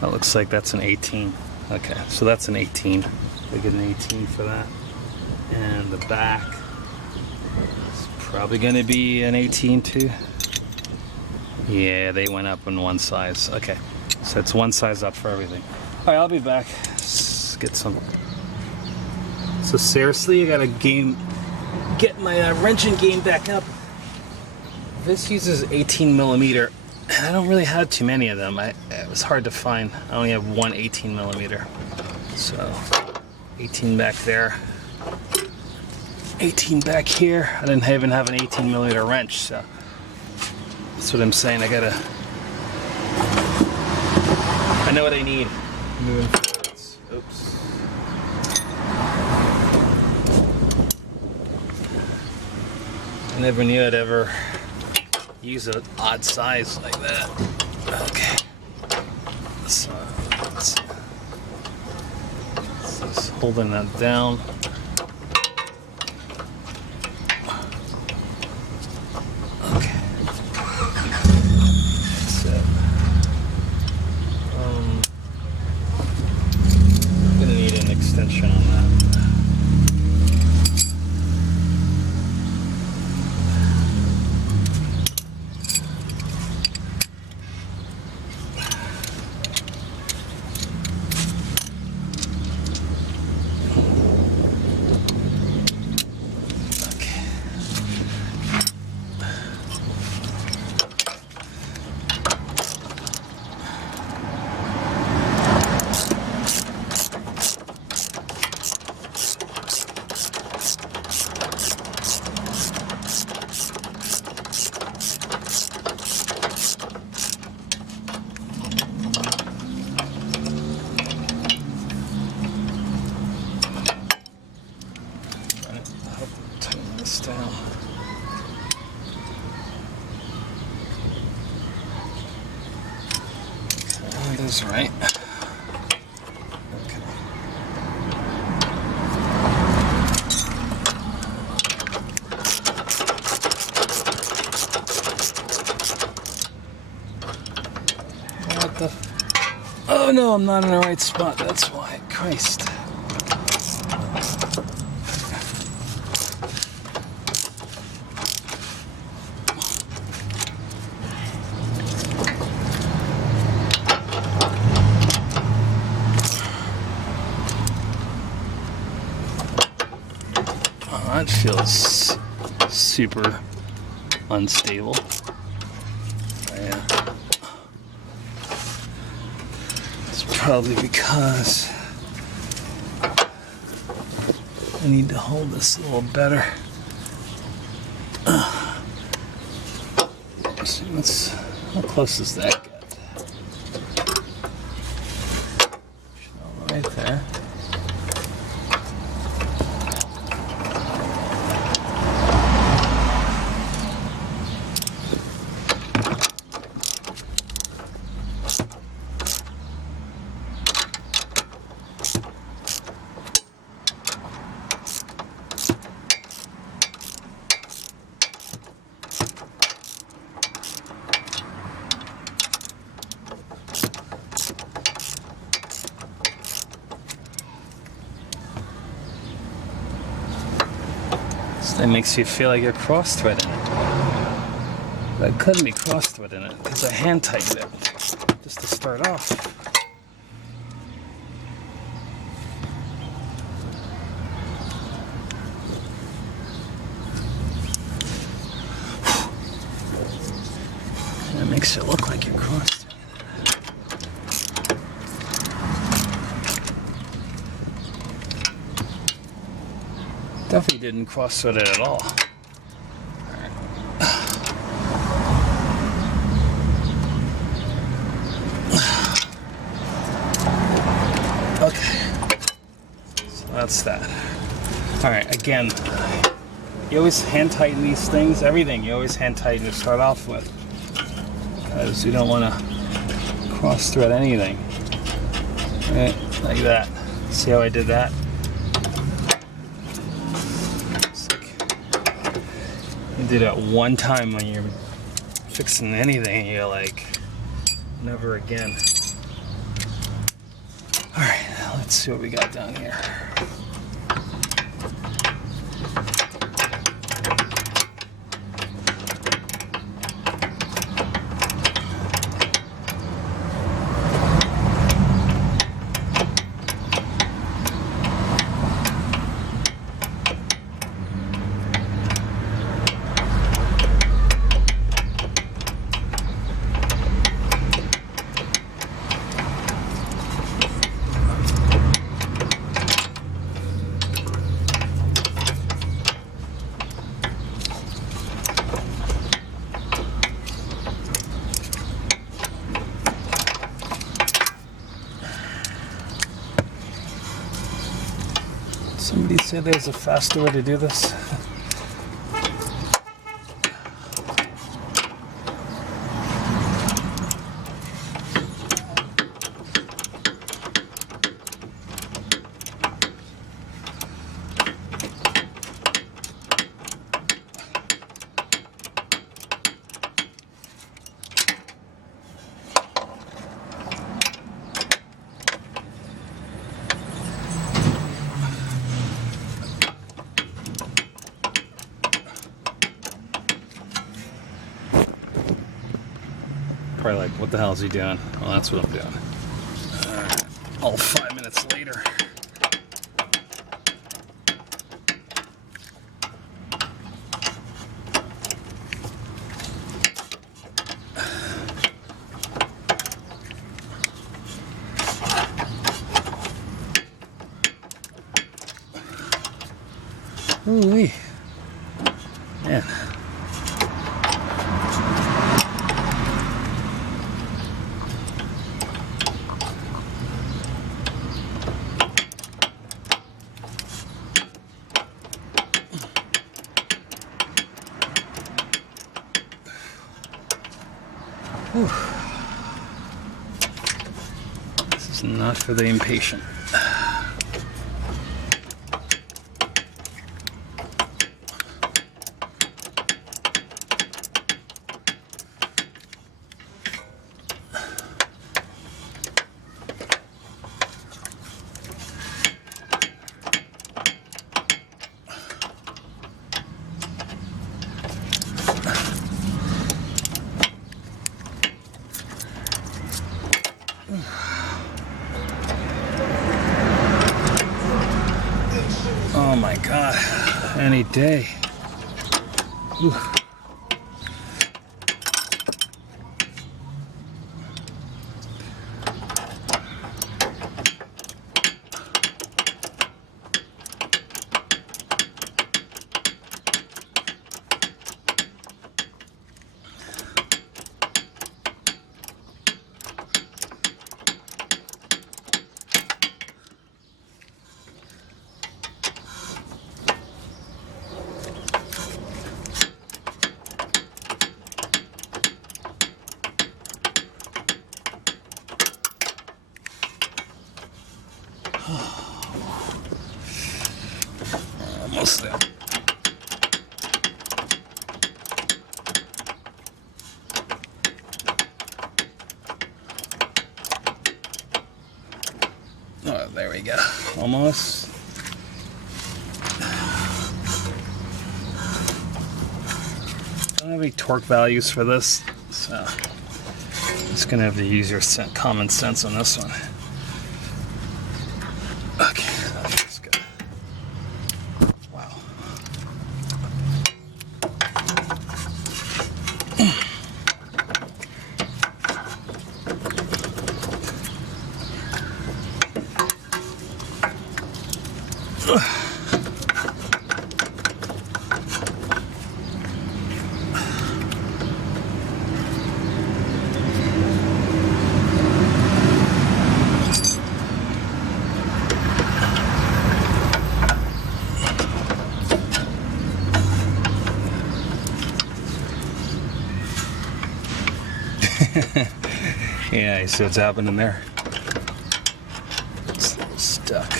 That looks like that's an 18. Okay, so that's an 18. We get an 18 for that, and the back is probably going to be an 18 too. Yeah, they went up in one size. Okay, so it's one size up for everything. All right, I'll be back. Let's get some. So seriously, I gotta get my wrenching game back up. This uses 18 millimeter. I don't really have too many of them. It was hard to find. I only have one 18 millimeter. So 18 back there, 18 back here. I didn't even have an 18 millimeter wrench, so. That's what I'm saying. I know what I need. Moving forwards. Oops. I never knew I'd ever use an odd size like that. Okay. So just holding that down. Extension on that. Down. That is right. Okay. What the? Oh no, I'm not in the right spot. That's why. Christ. feels super unstable. Yeah. It's probably because I need to hold this a little better. How close is that get? Right there. That makes you feel like you're cross-threading it. But I couldn't be cross-threading it because I hand tightened it just to start off. That makes it look like you're cross-threading. Definitely didn't cross-thread it at all. Okay, so that's that. All right, again, you always hand tighten these things. Everything you always hand tighten to start off with, because you don't want to cross-thread anything. Right, like that. See how I did that? You do that one time when you're fixing anything, you're like, never again. All right, let's see what we got down here. Somebody said there's a faster way to do this. Probably like, what the hell is he doing? Well, that's what I'm doing. All 5 minutes later. Ooh-wee. Man. Whew. This is not for the impatient. any day. Whew. Almost there. Oh, there we go. Almost. Don't have any torque values for this, so I'm just gonna have to use your common sense on this one. Okay, that's good. Wow. Yeah, you see what's happening there? It's stuck.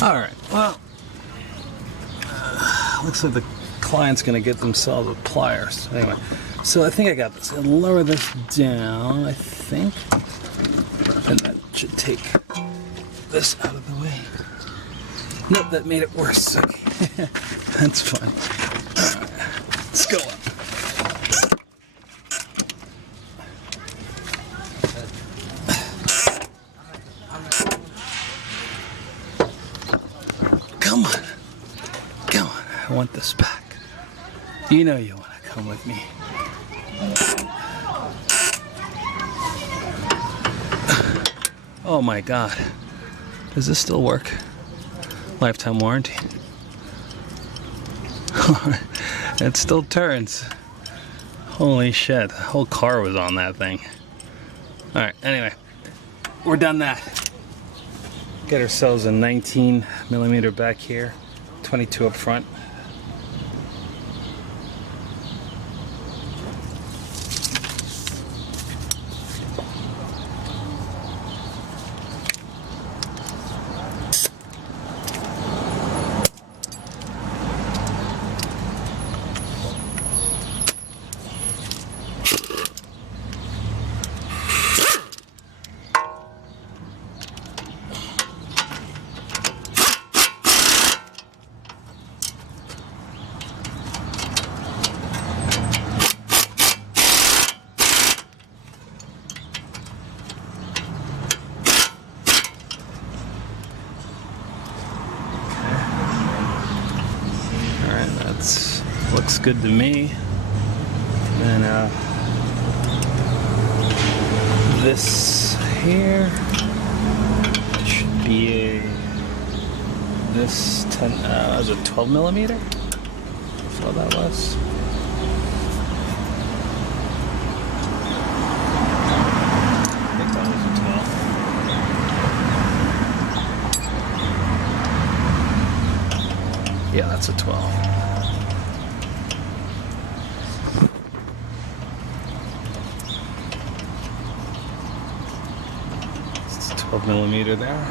All right, well, looks like the client's gonna get themselves a pliers. Anyway, so I think I got this. I'll lower this down, I think. And that should take this out of the way. Nope, that made it worse. Okay. That's fine. All right, let's go up. Come on. Come on. I want this back. You know you want to come with me. Oh my God. Does this still work? Lifetime warranty. It still turns. Holy shit. The whole car was on that thing. Alright, anyway. We're done that. Get ourselves a 19mm back here. 22 up front. Looks good to me. And this here should be this 10. Was it 12mm? That's what that was. I think that was a 12. Yeah, that's a 12. It's 12mm there.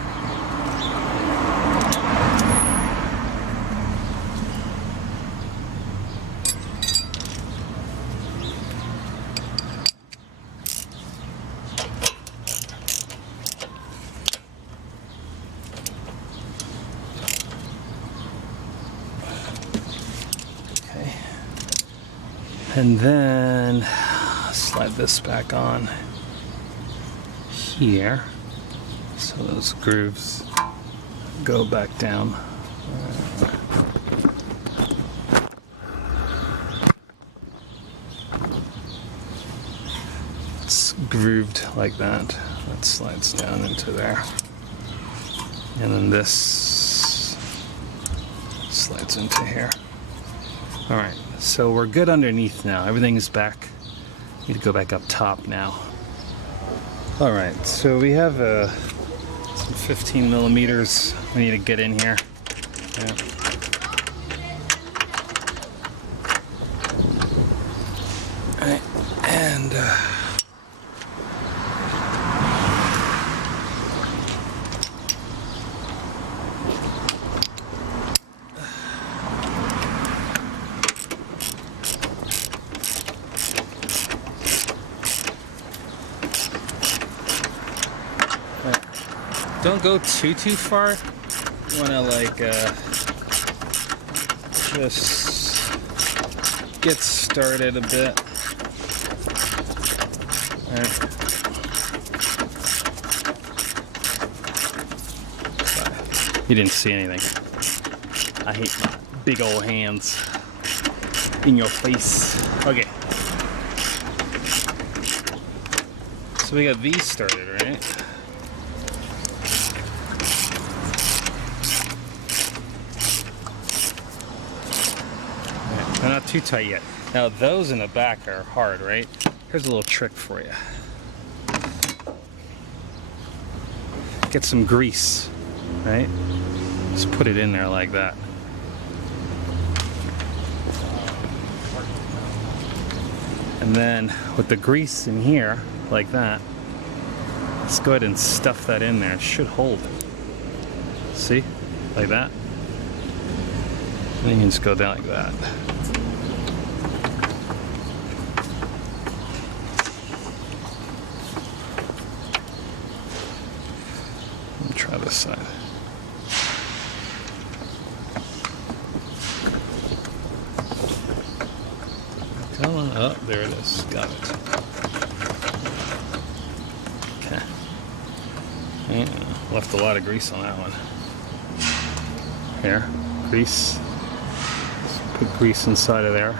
And then slide this back on here. So those grooves go back down. It's grooved like that. That slides down into there. And then this slides into here. All right, so we're good underneath now. Everything is back. Need to go back up top now. All right, so we have some 15 millimeters. We need to get in here. Yeah. All right, and don't go too far. You wanna like just get started a bit. Alright. You didn't see anything. I hate my big old hands in your face. Okay. So we got these started, right? They're not too tight yet. Now those in the back are hard, right? Here's a little trick for you. Get some grease, right? Just put it in there like that. And then with the grease in here, like that, let's go ahead and stuff that in there. It should hold. See? Like that. And then you can just go down like that. Try this side. Come on up. Oh, there it is. Got it. Okay. Yeah, left a lot of grease on that one. Here, grease. Just put grease inside of there.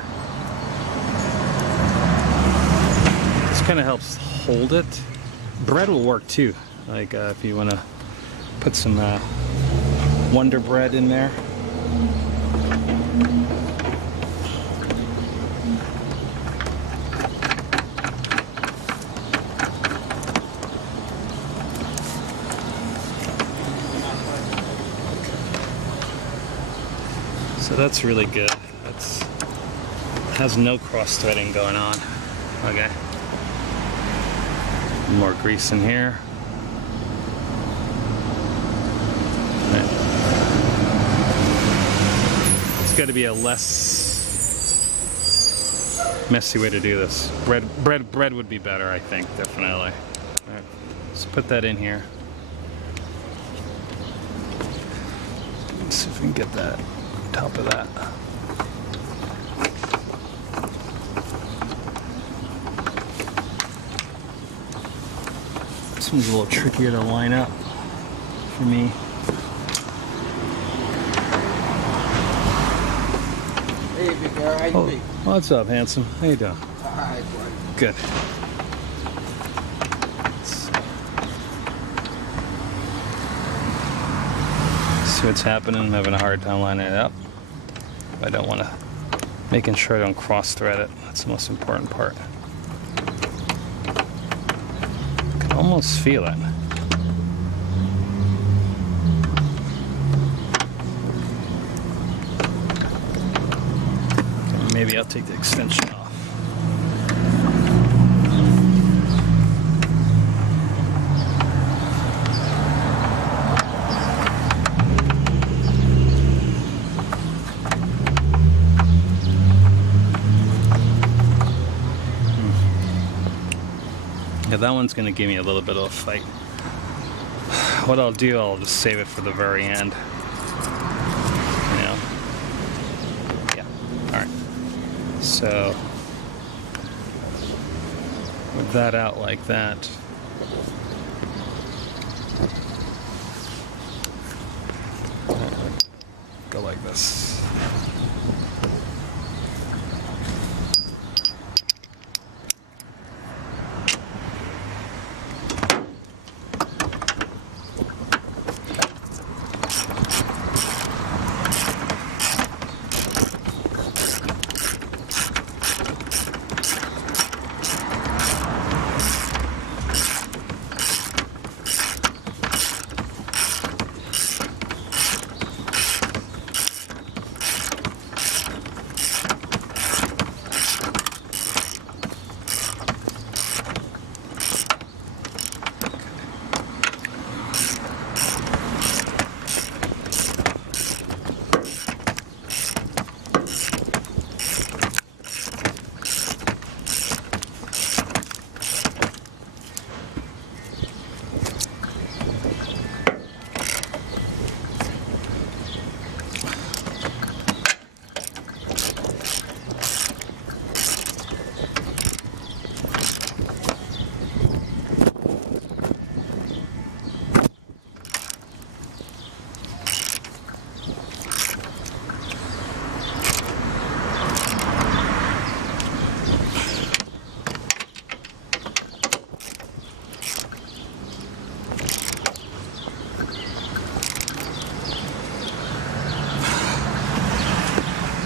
This kind of helps hold it. Bread will work too. Like if you want to put some Wonder Bread in there. So that's really good. That's has no cross threading going on. Okay. More grease in here. It's got to be a less messy way to do this. Bread would be better, I think, definitely. All right, let's put that in here. Let's see if we can get that on top of that. This one's a little trickier to line up for me. Hey, big girl, how you Oh, doing? what's up, handsome? How you doing? Alright, boy. Good. See what's happening? I'm having a hard time lining it up. I don't want to. Making sure I don't cross thread it. That's the most important part. I can almost feel it. Okay, maybe I'll take the extension off. Yeah, that one's going to give me a little bit of a fight. What I'll do, I'll just save it for the very end. You know? Yeah. Alright. So, with that out like that. Go like this.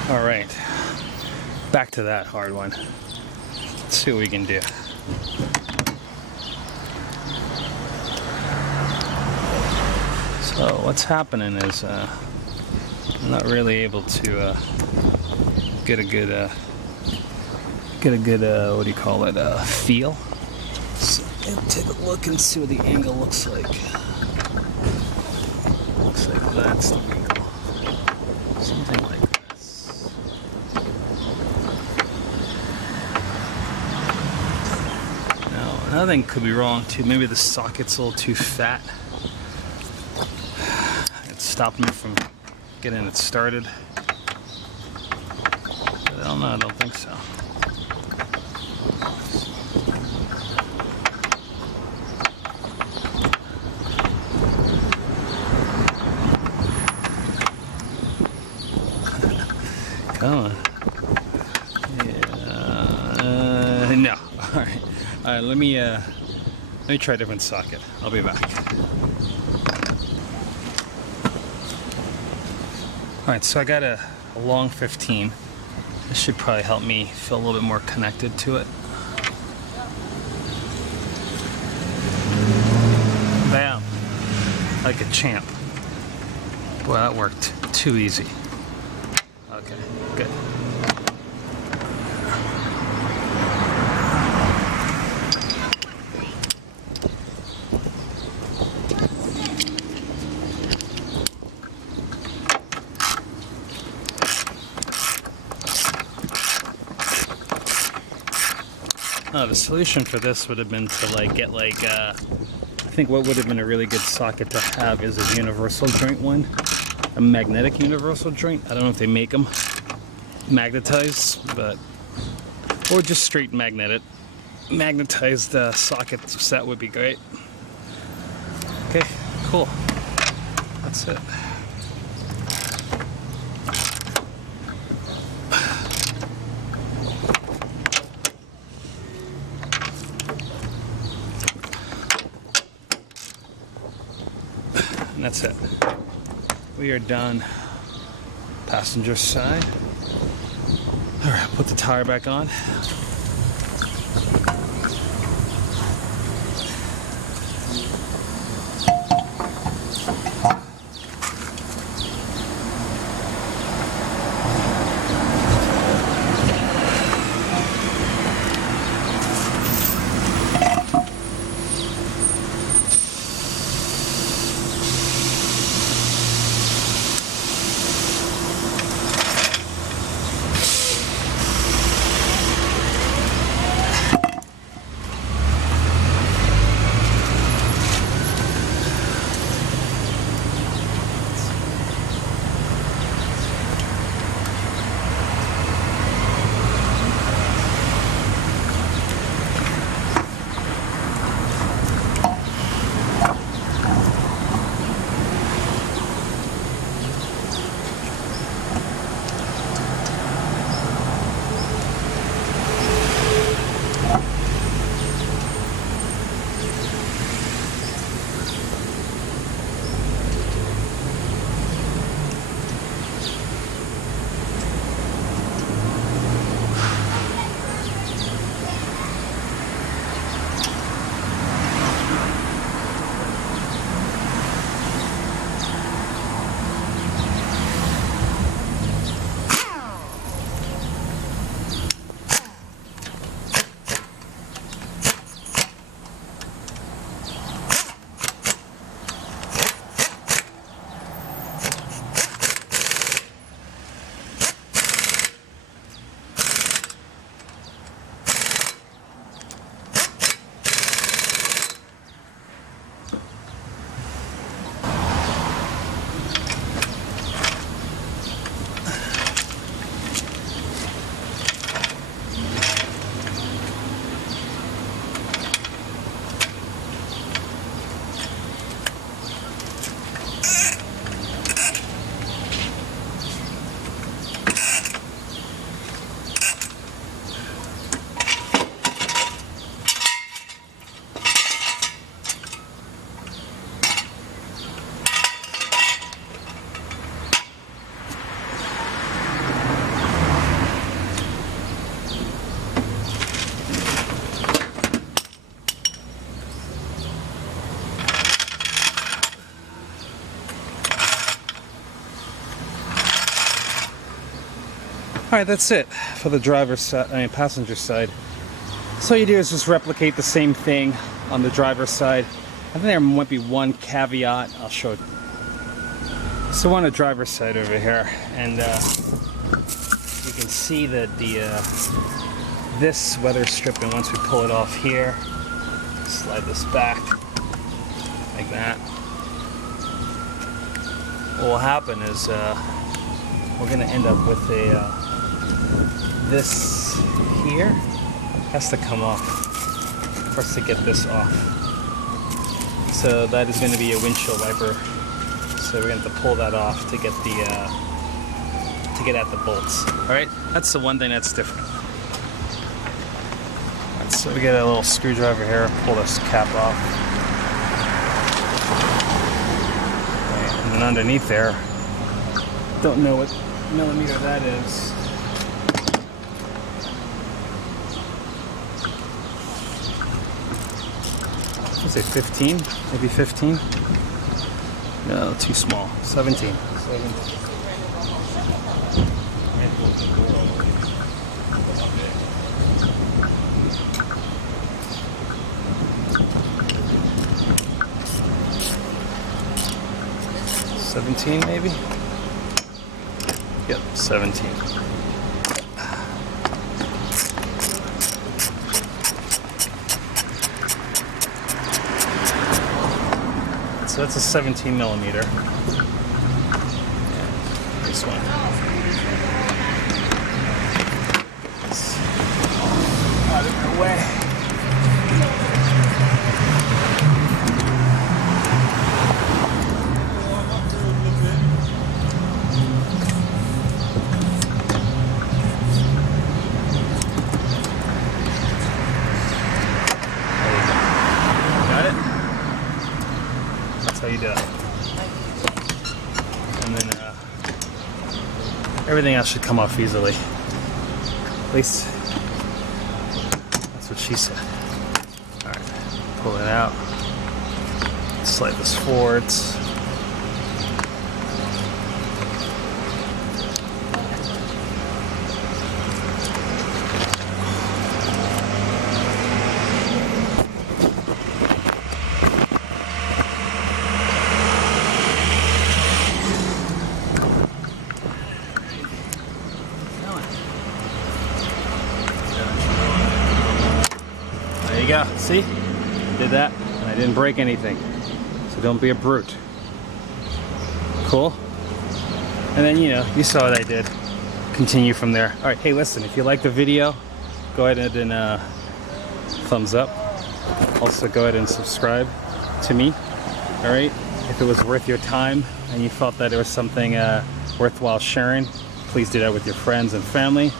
All right, back to that hard one. Let's see what we can do. So what's happening is I'm not really able to get a good what do you call it, feel. So maybe take a look and see what the angle looks like. Looks like that's the angle. Something like this. Now another thing could be wrong too. Maybe the socket's a little too fat. It's stopping me from getting it started. But I don't know. I don't think so. Come on. Yeah. No. All right. All right. Let me try a different socket. I'll be back. All right. So I got a long 15. This should probably help me feel a little bit more connected to it. Bam. Like a champ. Boy, that worked too easy. Okay, good. The solution for this would have been to get I think what would have been a really good socket to have is a universal joint one. A magnetic universal joint. I don't know if they make them magnetized, but or just straight magnetized socket set would be great. Okay, cool. That's it. And that's it. We are done. Passenger side. All right, put the tire back on. Alright, that's it for the driver's side, passenger side. So all you do is just replicate the same thing on the driver's side. I think there might be one caveat. I'll show it. So on the driver's side over here, and you can see that this weather stripping, once we pull it off here, slide this back like that. What will happen is we're going to end up with this here has to come off for us to get this off. So that is going to be a windshield wiper. So we're going to have to pull that off to get at the bolts. All right, that's the one thing that's different. Right, so we get a little screwdriver here, pull this cap off, right, and then underneath there, don't know what millimeter that is. I'd say 15, maybe 15. No, too small. 17. 17 maybe? Yep, 17. So that's a 17 millimeter. Yeah, this one. It's out of my way. How you do it. And then everything else should come off easily. At least that's what she said. Alright, pull it out. Slide this forwards. There you go. See? Did that, and I didn't break anything. So don't be a brute. Cool? And then, you know, you saw what I did. Continue from there. Alright, hey, listen, if you like the video, go ahead and thumbs up. Also, go ahead and subscribe to me. Alright? If it was worth your time and you felt that it was something worthwhile sharing, please do that with your friends and family.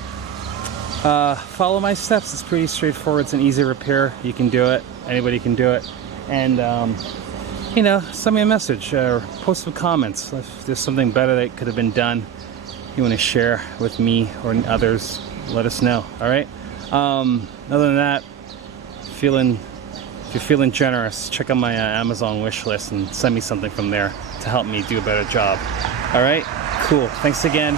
Follow my steps. It's pretty straightforward. It's an easy repair. You can do it. Anybody can do it. And you know, send me a message or post some comments. If there's something better that could have been done you want to share with me or others, let us know. All right. Other than that, if you're feeling generous, check out my Amazon wish list and send me something from there to help me do a better job. All right. Cool. Thanks again.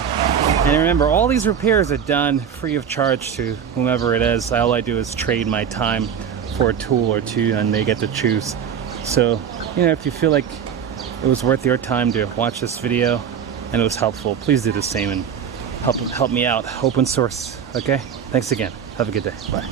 And remember, all these repairs are done free of charge to whomever it is. All I do is trade my time for a tool or two, and they get to choose. So, you know, if you feel like it was worth your time to watch this video and it was helpful, please do the same and help me out. Open source. Okay? Thanks again. Have a good day. Bye.